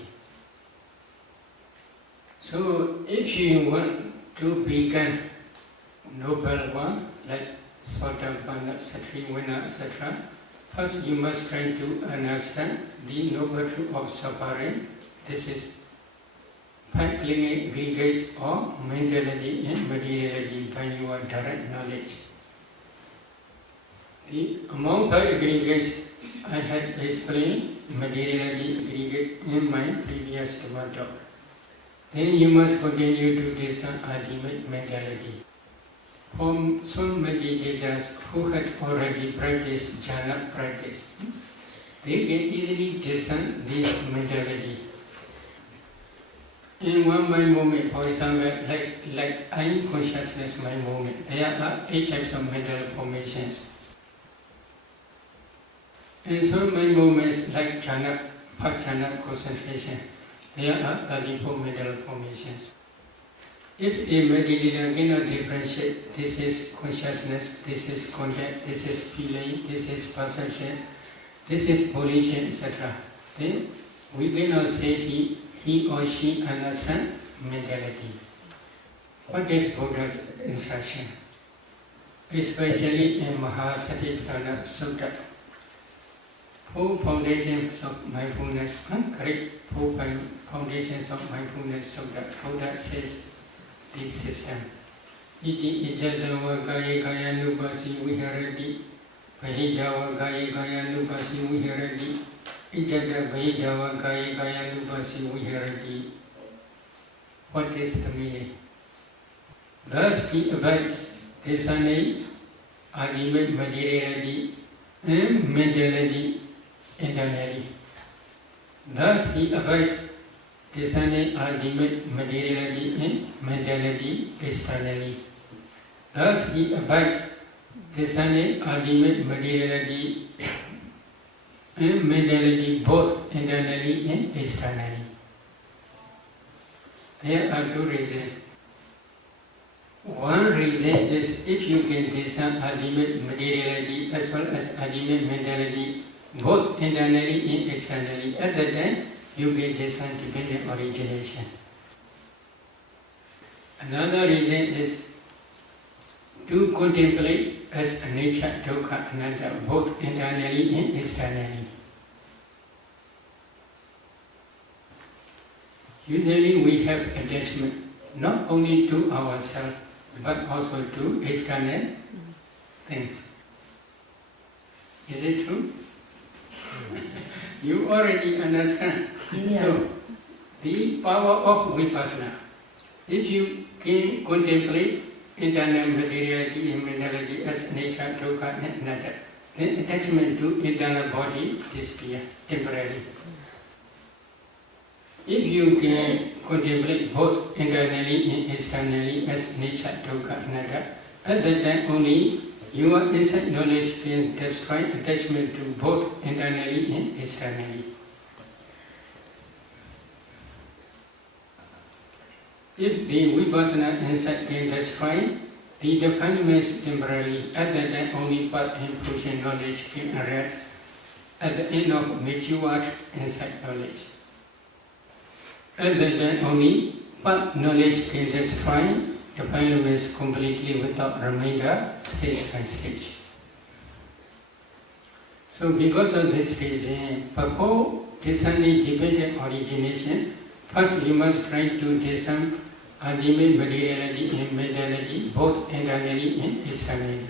So, if you want to become noble one, like Sotapanna, Satrivanna, etc., first you must try to understand the noble truth of suffering. This is 5 clinging aggregates of mentality and materiality by your direct knowledge. Among 5 aggregates, I had explained materiality aggregate in my previous talk. Then you must continue to discern ultimate mentality. For some meditators who have already practiced jhana practice, they can easily discern this mentality. In one mind moment, for example, like I am consciousness mind moment, there are 8 types of mental formations. In some mind moments, like jhana, first jhana concentration, there are 34 mental formations. If a meditator cannot differentiate, this is consciousness, this is contact, this is feeling, this is perception, this is volition, etc., then we cannot say he or she understands mentality. What is Buddha's instruction? Especially in Mahasatipatthana Sutta, 4 foundations of mindfulness, correct 4 foundations of mindfulness Sutta, Buddha says this system. Iti ijadava kaya kaya nupasi viharati, vahidava kaya kaya nupasi viharati, ijada vahidava kaya kaya nupasi viharati. What is the meaning? Thus he avoids discerning ultimate materiality and mentality internally. Thus he avoids discerning ultimate materiality in mentality externally. Thus he abides discerning ultimate materiality in mentality both internally and externally. There are two reasons. One reason is if you can discern ultimate materiality as well as ultimate mentality both internally and externally, at that time you can discern dependent origination. Another reason is to contemplate as anicca, dukkha, anatta both internally and externally. Usually we have attachment not only to ourselves but also to external things. Is it true? You already understand. Yeah. So, the power of vipassana, if you can contemplate internal materiality and mentality as anicca, dukkha and anatta, then attachment to internal body disappears temporarily. If you can contemplate both internally and externally as anicca, dukkha, anatta, at that time only your insight knowledge can destroy attachment to both internally and externally. If the vipassana insight can destroy the defilements temporarily, at that time only path and fruition knowledge can arise at the end of matured insight knowledge. At that time only path knowledge can destroy defilements completely without remainder, stage by stage. So because of this reason, before discerning dependent origination, first you must try to discern ultimate materiality and mentality both internally and externally.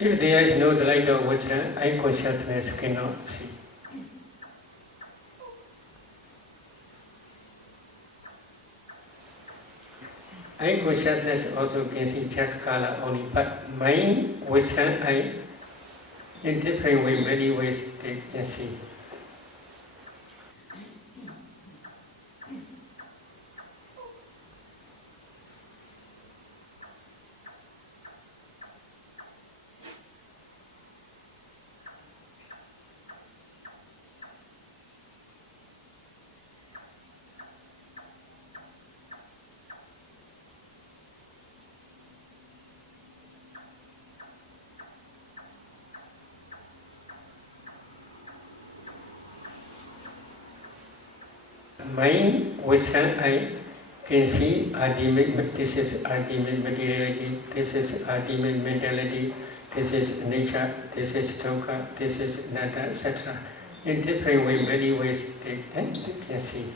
If there is no light of wisdom, eye consciousness cannot see. Eye consciousness also can see just color only, but mind, wisdom, eye, in different ways, many ways they can see. Mind, wisdom, I can see ultimate, this is ultimate materiality, this is ultimate mentality, this is nature, this is dukkha, this is anatta, etc. In different ways, many ways they can see.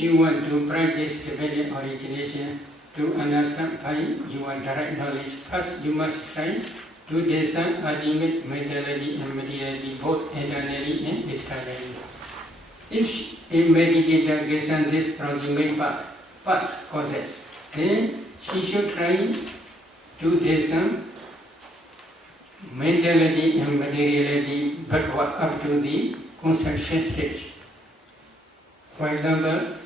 you want to practice dependent origination to understand by your direct knowledge, first you must try to discern ultimate mentality and materiality both internally and externally. If a meditator discerns this proximate past causes, then she should try to discern mentality and materiality backward up to the conception stage. For example,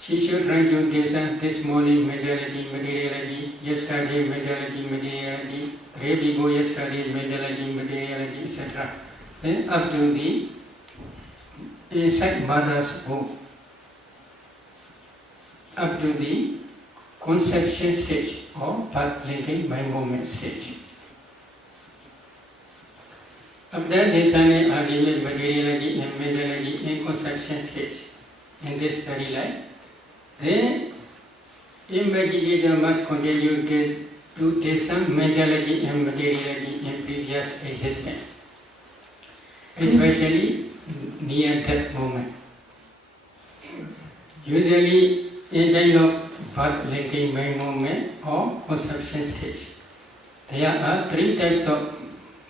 she should try to discern this morning mentality, materiality, yesterday mentality, materiality, day before yesterday mentality, materiality, etc. Then up to the inside mother's womb, up to the conception stage or birth linking by moment stage. After discerning ultimate materiality and mentality in conception stage in this very life, then a meditator must continue to discern mentality and materiality in previous existence, especially near death moment. Usually in kind of birth linking by moment or conception stage, there are 3 types of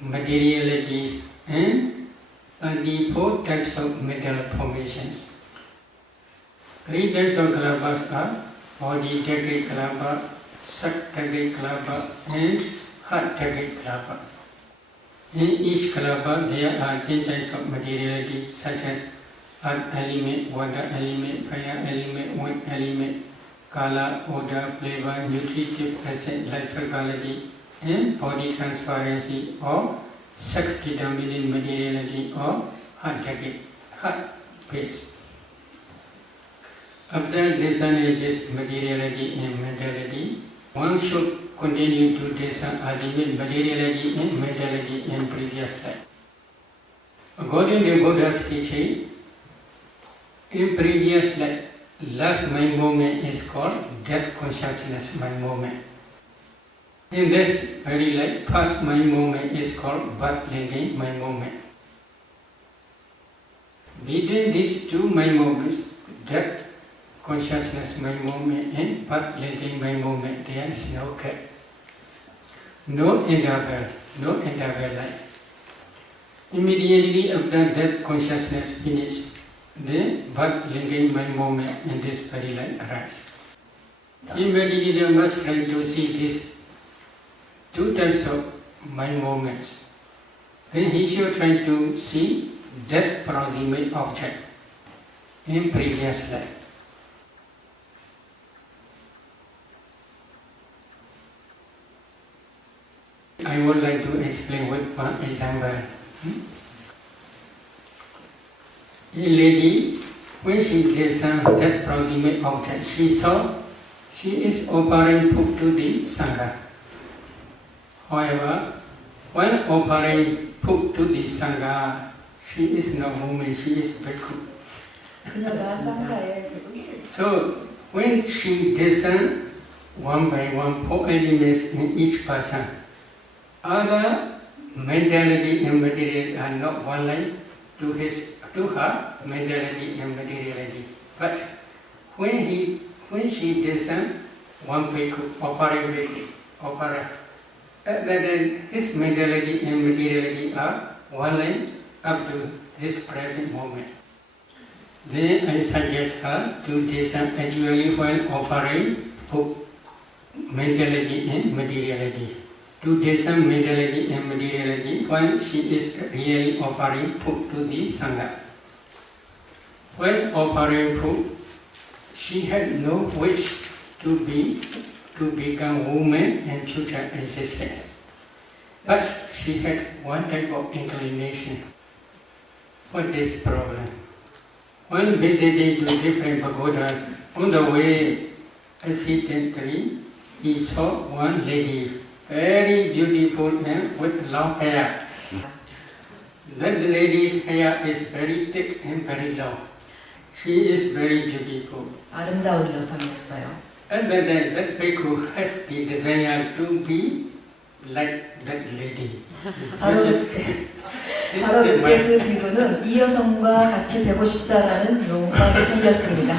materialities and 24 types of mental formations. 3 types of kalabas are body decade kalapa, sak decade kalapa, and heart decade kalapa. In each kalapa there are 10 types of materiality such as earth element, water element, fire element, wind element, color, odor, flavor, nutritive acid, life quality, and body transparency or sex determining materiality or heart decade, heart base. After discerning this materiality and mentality, one should continue to discern ultimate materiality and mentality in previous life. According to Buddha's teaching, in previous life, last mind moment is called death consciousness mind moment. In this very life, first mind moment is called birth linking mind moment. Between these 2 mind moments, death consciousness mind moment and birth linking mind moment, there is no gap, no interval life. Immediately after death consciousness finishes, the birth linking mind moment in this very life arises. The meditator must try to see these 2 types of mind moments. Then he should try to see death proximate object in previous life. I would like to explain with one example. A lady, when she discerned that proximate object, she saw she is offering food to the Sangha. However, when offering food to the Sangha, she is not woman, she is bhikkhu. So, when she discerned one by one 4 elements in each person, other mentality and materiality are not one line to her mentality and materiality. But when she discerned one bhikkhu, offering bhikkhu, then his mentality and materiality are one line up to this present moment. Then I suggest her to discern actually when offering mentality and materiality. To discern mentality and materiality when she is really offering food to the Sangha. When offering food, she had no wish to become woman in future existence. But she had one type of inclination. What is the problem? When visiting to different pagodas, on the way, accidentally, he saw one lady, very beautiful and with long hair. That lady's hair is very thick and very long. She is very beautiful. 아름다운 여성이었어요. And then that bhikkhu has the desire to be like that lady. 바로 그때 그 비구는 이 여성과 같이 되고 싶다라는 욕망이 생겼습니다.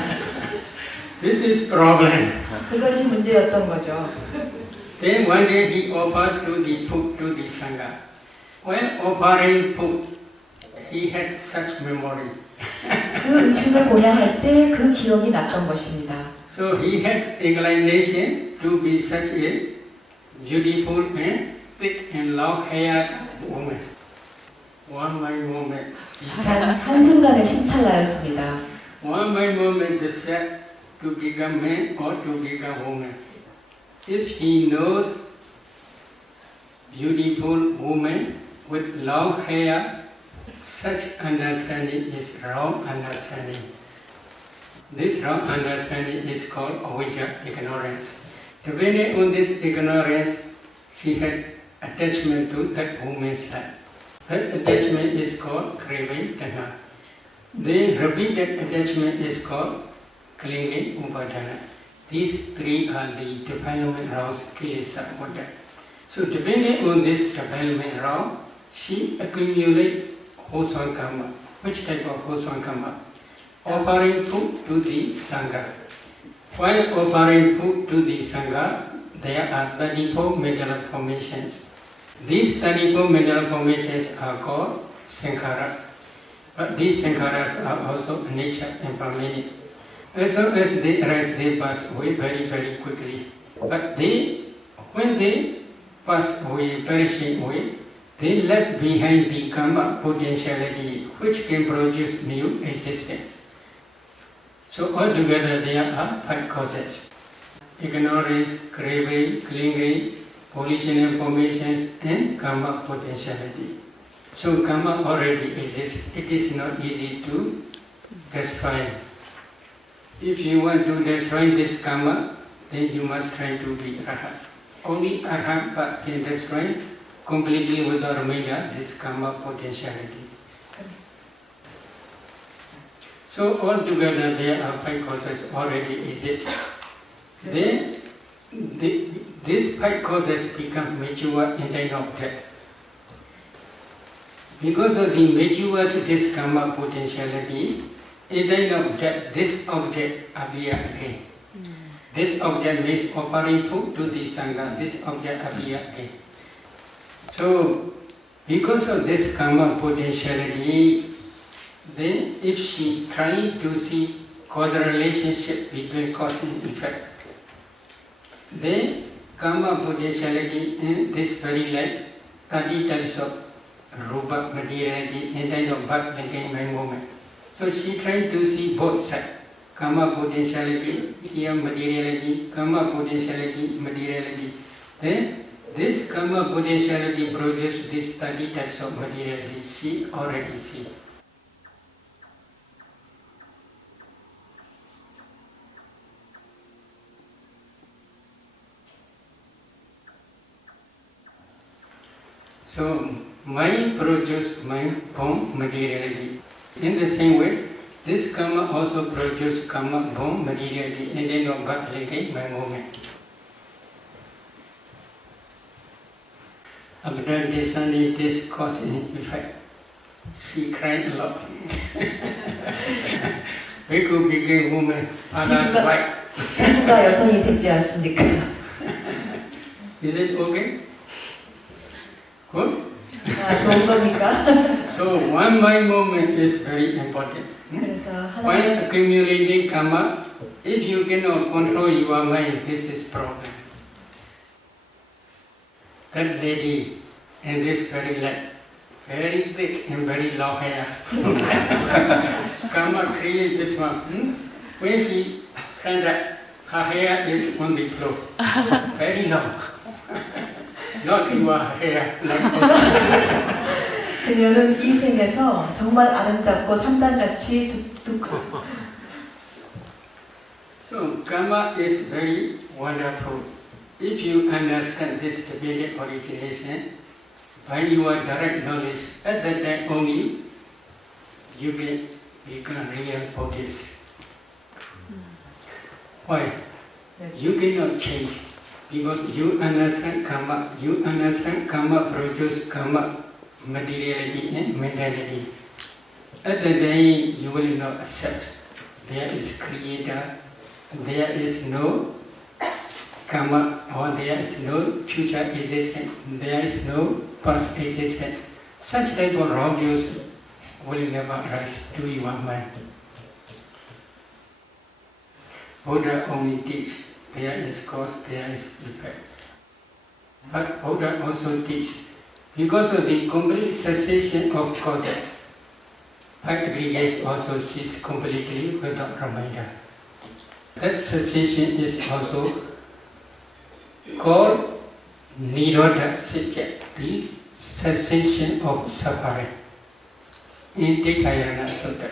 This is problem. 그것이 문제였던 거죠. Then one day he offered to the food to the Sangha. When offering food, he had such memory. 그 음식을 보양할 때 그 기억이 났던 것입니다. So he had inclination to be such a beautiful and thick and long-haired woman. One moment, he said. 한순간에 심찰나였습니다. One moment decide to become man or to become woman. If he knows beautiful woman with long hair, such understanding is wrong understanding. This wrong understanding is called avijja, ignorance. Depending on this ignorance, she had attachment to that woman's life. That attachment is called craving, tanha. The repeated attachment is called clinging, upadana. These three are the defilement rounds, kilesa, upadana. So depending on this defilement round, she accumulates wholesome karma. Which type of wholesome karma? Offering food to the Sangha. While offering food to the Sangha, there are 34 mental formations. These 34 mental formations are called sankhara. But these sankharas are also nature and permanent. As soon as they arise, they pass away very, very quickly. But when they pass away, perishing away, they left behind the karma potentiality which can produce new existence. So altogether there are 5 causes: ignorance, craving, clinging, volitional formations, and karma potentiality. So karma already exists. It is not easy to destroy. If you want to destroy this karma, then you must try to be arhat. Only arhat can destroy completely without remainder this karma potentiality. So altogether there are 5 causes already exist. Then these 5 causes become mature in time of death. Because of the mature to this karma potentiality, in time of death, this object appears again. This object means offering food to the Sangha, this object appears again. So, because of this karma potentiality, then if she tries to see causal relationship between cause and effect, then karma potentiality in this very life, 30 types of rupa materiality in time of birth, decay, by moment. So she tried to see both sides, karma potentiality, here materiality, karma potentiality, materiality. Then this karma potentiality produces these 30 types of materiality. She already sees. So mind produces mind form materiality. In the same way, this karma also produces karma form materiality and then of birth, decay, by moment. After discerning this cause and effect, she cried a lot. Bhikkhu became woman, father's wife. 누가 여성이 됐지 않습니까? Is it okay? Good? 아, 좋은 겁니까? So one mind movement is very important. 그래서 While 하나의 accumulating karma, if you cannot control your mind, this is problem. That lady and this very light, very thick and very long hair. Karma create this one. When she stand up, her hair is on the floor, very long. Not your hair. 그녀는 이 생에서 정말 아름답고 산단같이 뚝뚝. So karma is very wonderful. If you understand this debated origination by your direct knowledge, at that time only you can become real Buddhist. Why? You cannot change because you understand karma produces karma, materiality and mentality. At that day you will not accept there is creator, there is no karma or there is no future existence, there is no past existence. Such type of wrong views will never arise to your mind. Buddha only teach there is cause, there is effect. But Buddha also teach because of the complete cessation of causes, aggregates also cease completely without reminder. That cessation is also called Nirodha Satya, the cessation of suffering. In Tikayana Sutta.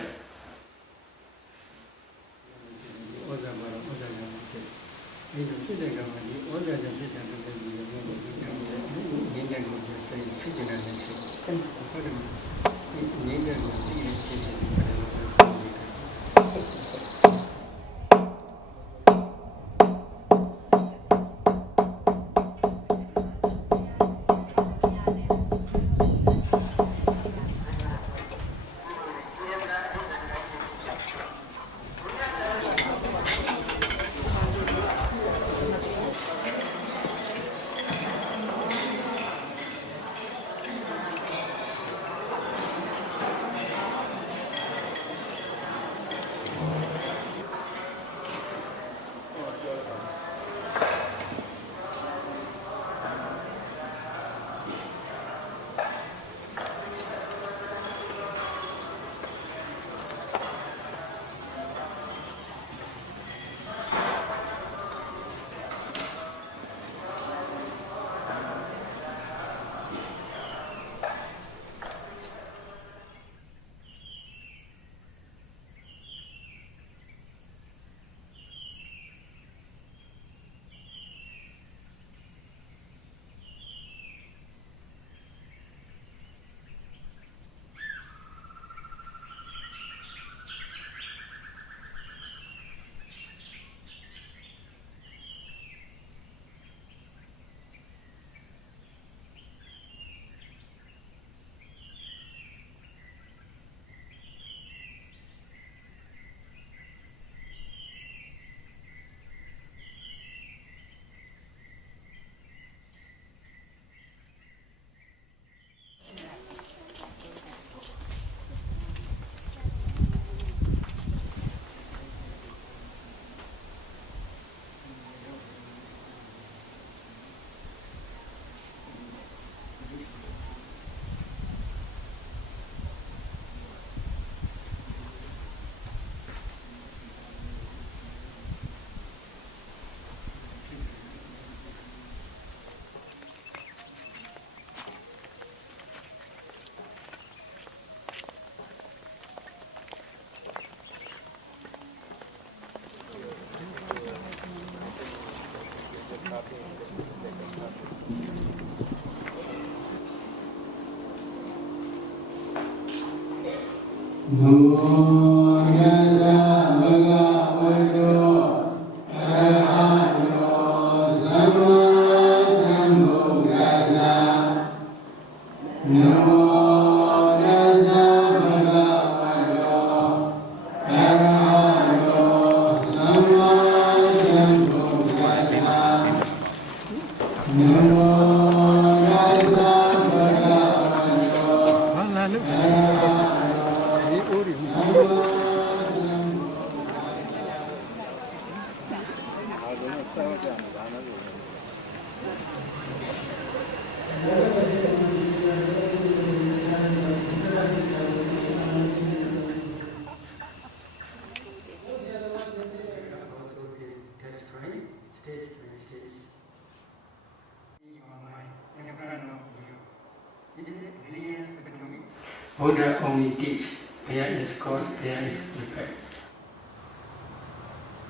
Buddha only teach there is cause, there is effect.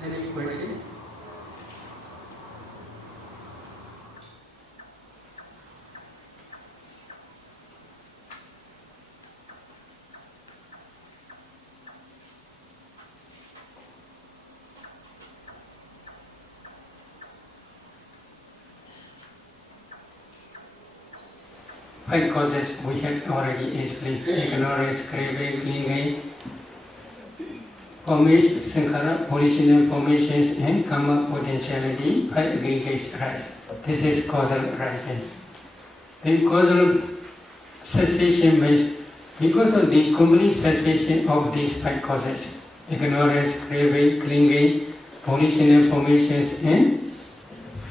Any question? Five causes we have already explained: ignorance, craving, clinging, formation, sankhara, volitional formations, and karma potentiality, 5 aggregates arise. This is causal arising. Then causal cessation means because of the complete cessation of these 5 causes, ignorance, craving, clinging, volitional formations, and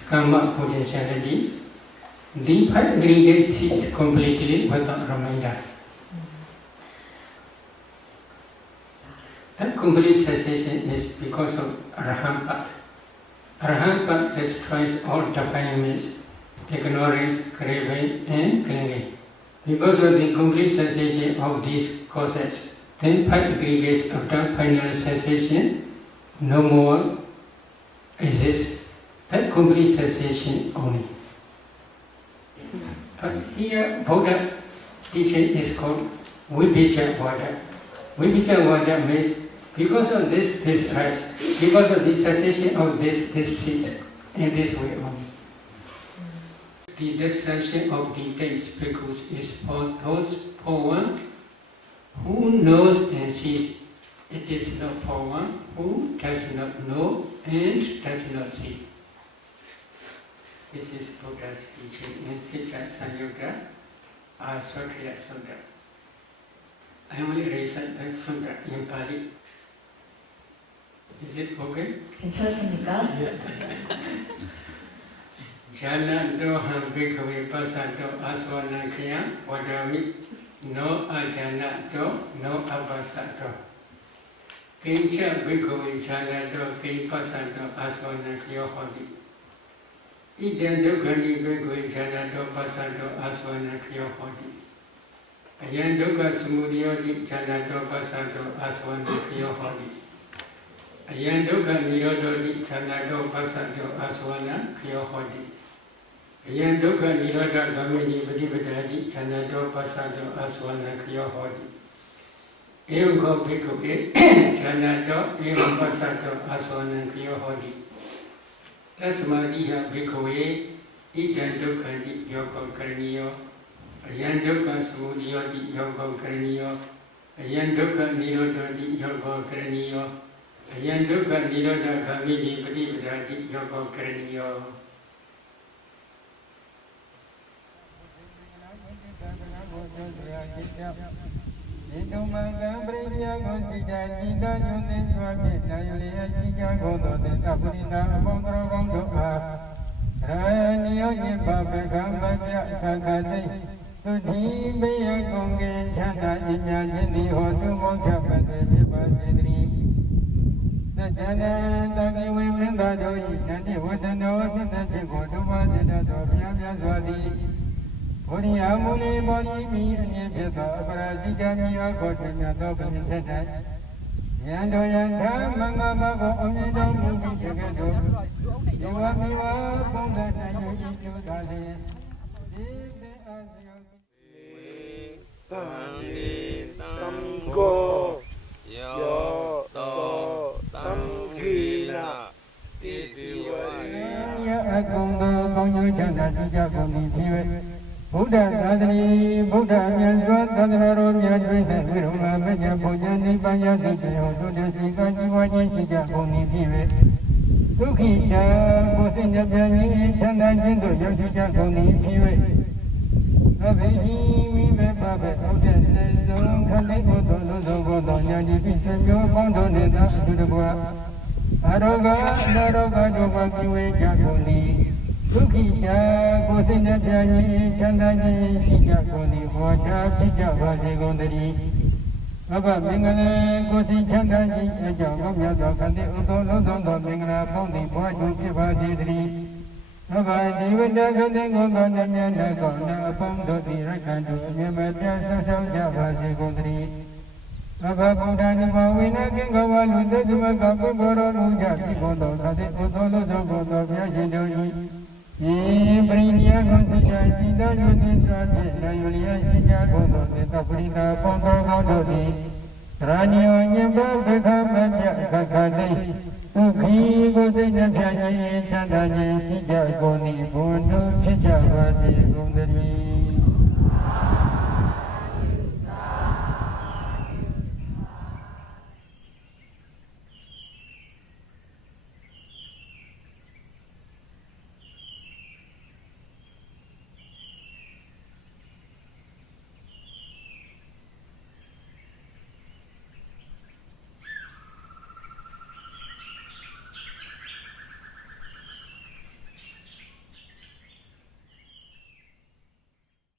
karma potentiality, the 5 aggregates cease completely without reminder. That complete cessation is because of Arahant. Arahant destroys all defilements, ignorance, craving, and clinging. Because of the complete cessation of these causes, then 5 aggregates after final cessation no more exist. That complete cessation only. But here Buddha teaching is called Vibhija Vada. Vibhija Vada means because of this rise, because of the cessation of this cease, in this way only. The destruction of the taste bhikkhus is for those for one who knows and sees. It is not for one who does not know and does not see. This is Buddha's teaching in Sicca Sanyutta Aswakriya Sutta. I only recite that sutta in Pali. Is it okay? 괜찮습니까? Jana do ham bhikkhave pasato asvanakya vadami no ajana do no apasato. Kincha bhikkhave jana do ki pasato asvanakya hodi. Idam dukkani bhikkhave jana do pasato asvanakya hodi. Ayan dukkha samudayodi jana do pasato asvanakya hodi. Ayan dukkha nirododi jana do pasato asvanakya hodi. Ayan dukkha nirodha gamini padipadadi jana do pasato asvanakya hodi. Evam ko bhikkhave jana do evam pasato asvanakya hodi. Tasmadiha bhikkhave idam dukkhanti yoga karaniyo. Ayan dukkha samudayodi yoga karaniyo. Ayan dukkha nirodhati yoga karaniyo. Ayan dukkha nirodha gamini padipadadi yoga karaniyo. Amuli body me and yet Brazilian Kotina Dobin Tena Yando Yanda Mangaba only don't move together. You want me from the time you darling. Go yo to tamkina tisiwa ya akondo konyo chanda tija koni thiwe Buddha Sadhani Buddha Myanzwa Sadharo Myajwe Viruma Menya Punya Nipaya Dikyo Sudha Sika Jiwa Jishika Koni Thiwe Dukhi Cha Kusinya Pyani Chanda Jinto Yoshika Koni Thiwe Abehi Vive Babe Oden Nezon Khande Koto Lozo Koto Nyaji Pishamyo Kondo Neda Dudabwa Aroga Naroga Doba Kiwe Chakoni Dukhi Cha Kusinya Pyani Chanda Jishika Koni Hwacha Pija Vase Gondari Baba Mingale Kusi Chanda Jishika Gomya Dokande Uto Lozo Mingala Pondi Hwachu Piva Sidri Baba Divanda Gande Gongana Myana Gona Pondo Dirakandu Myamatya Sasau Java Segondri Baba Buddha Nivawina Kingawa Lunda Dumaka Kumboro Luja Kibondo Kade Utolo Zogondo Vyajindori Brinya Gonsuja Sida Yudindra Jena Yulia Sija Gondo Netapurita Pondo Gondori Ranyo Nyamba Beka Mabya Kakade Ukhi Gosina Pyanye Chanda Jishija Goni Bundu Chija Vase Gondari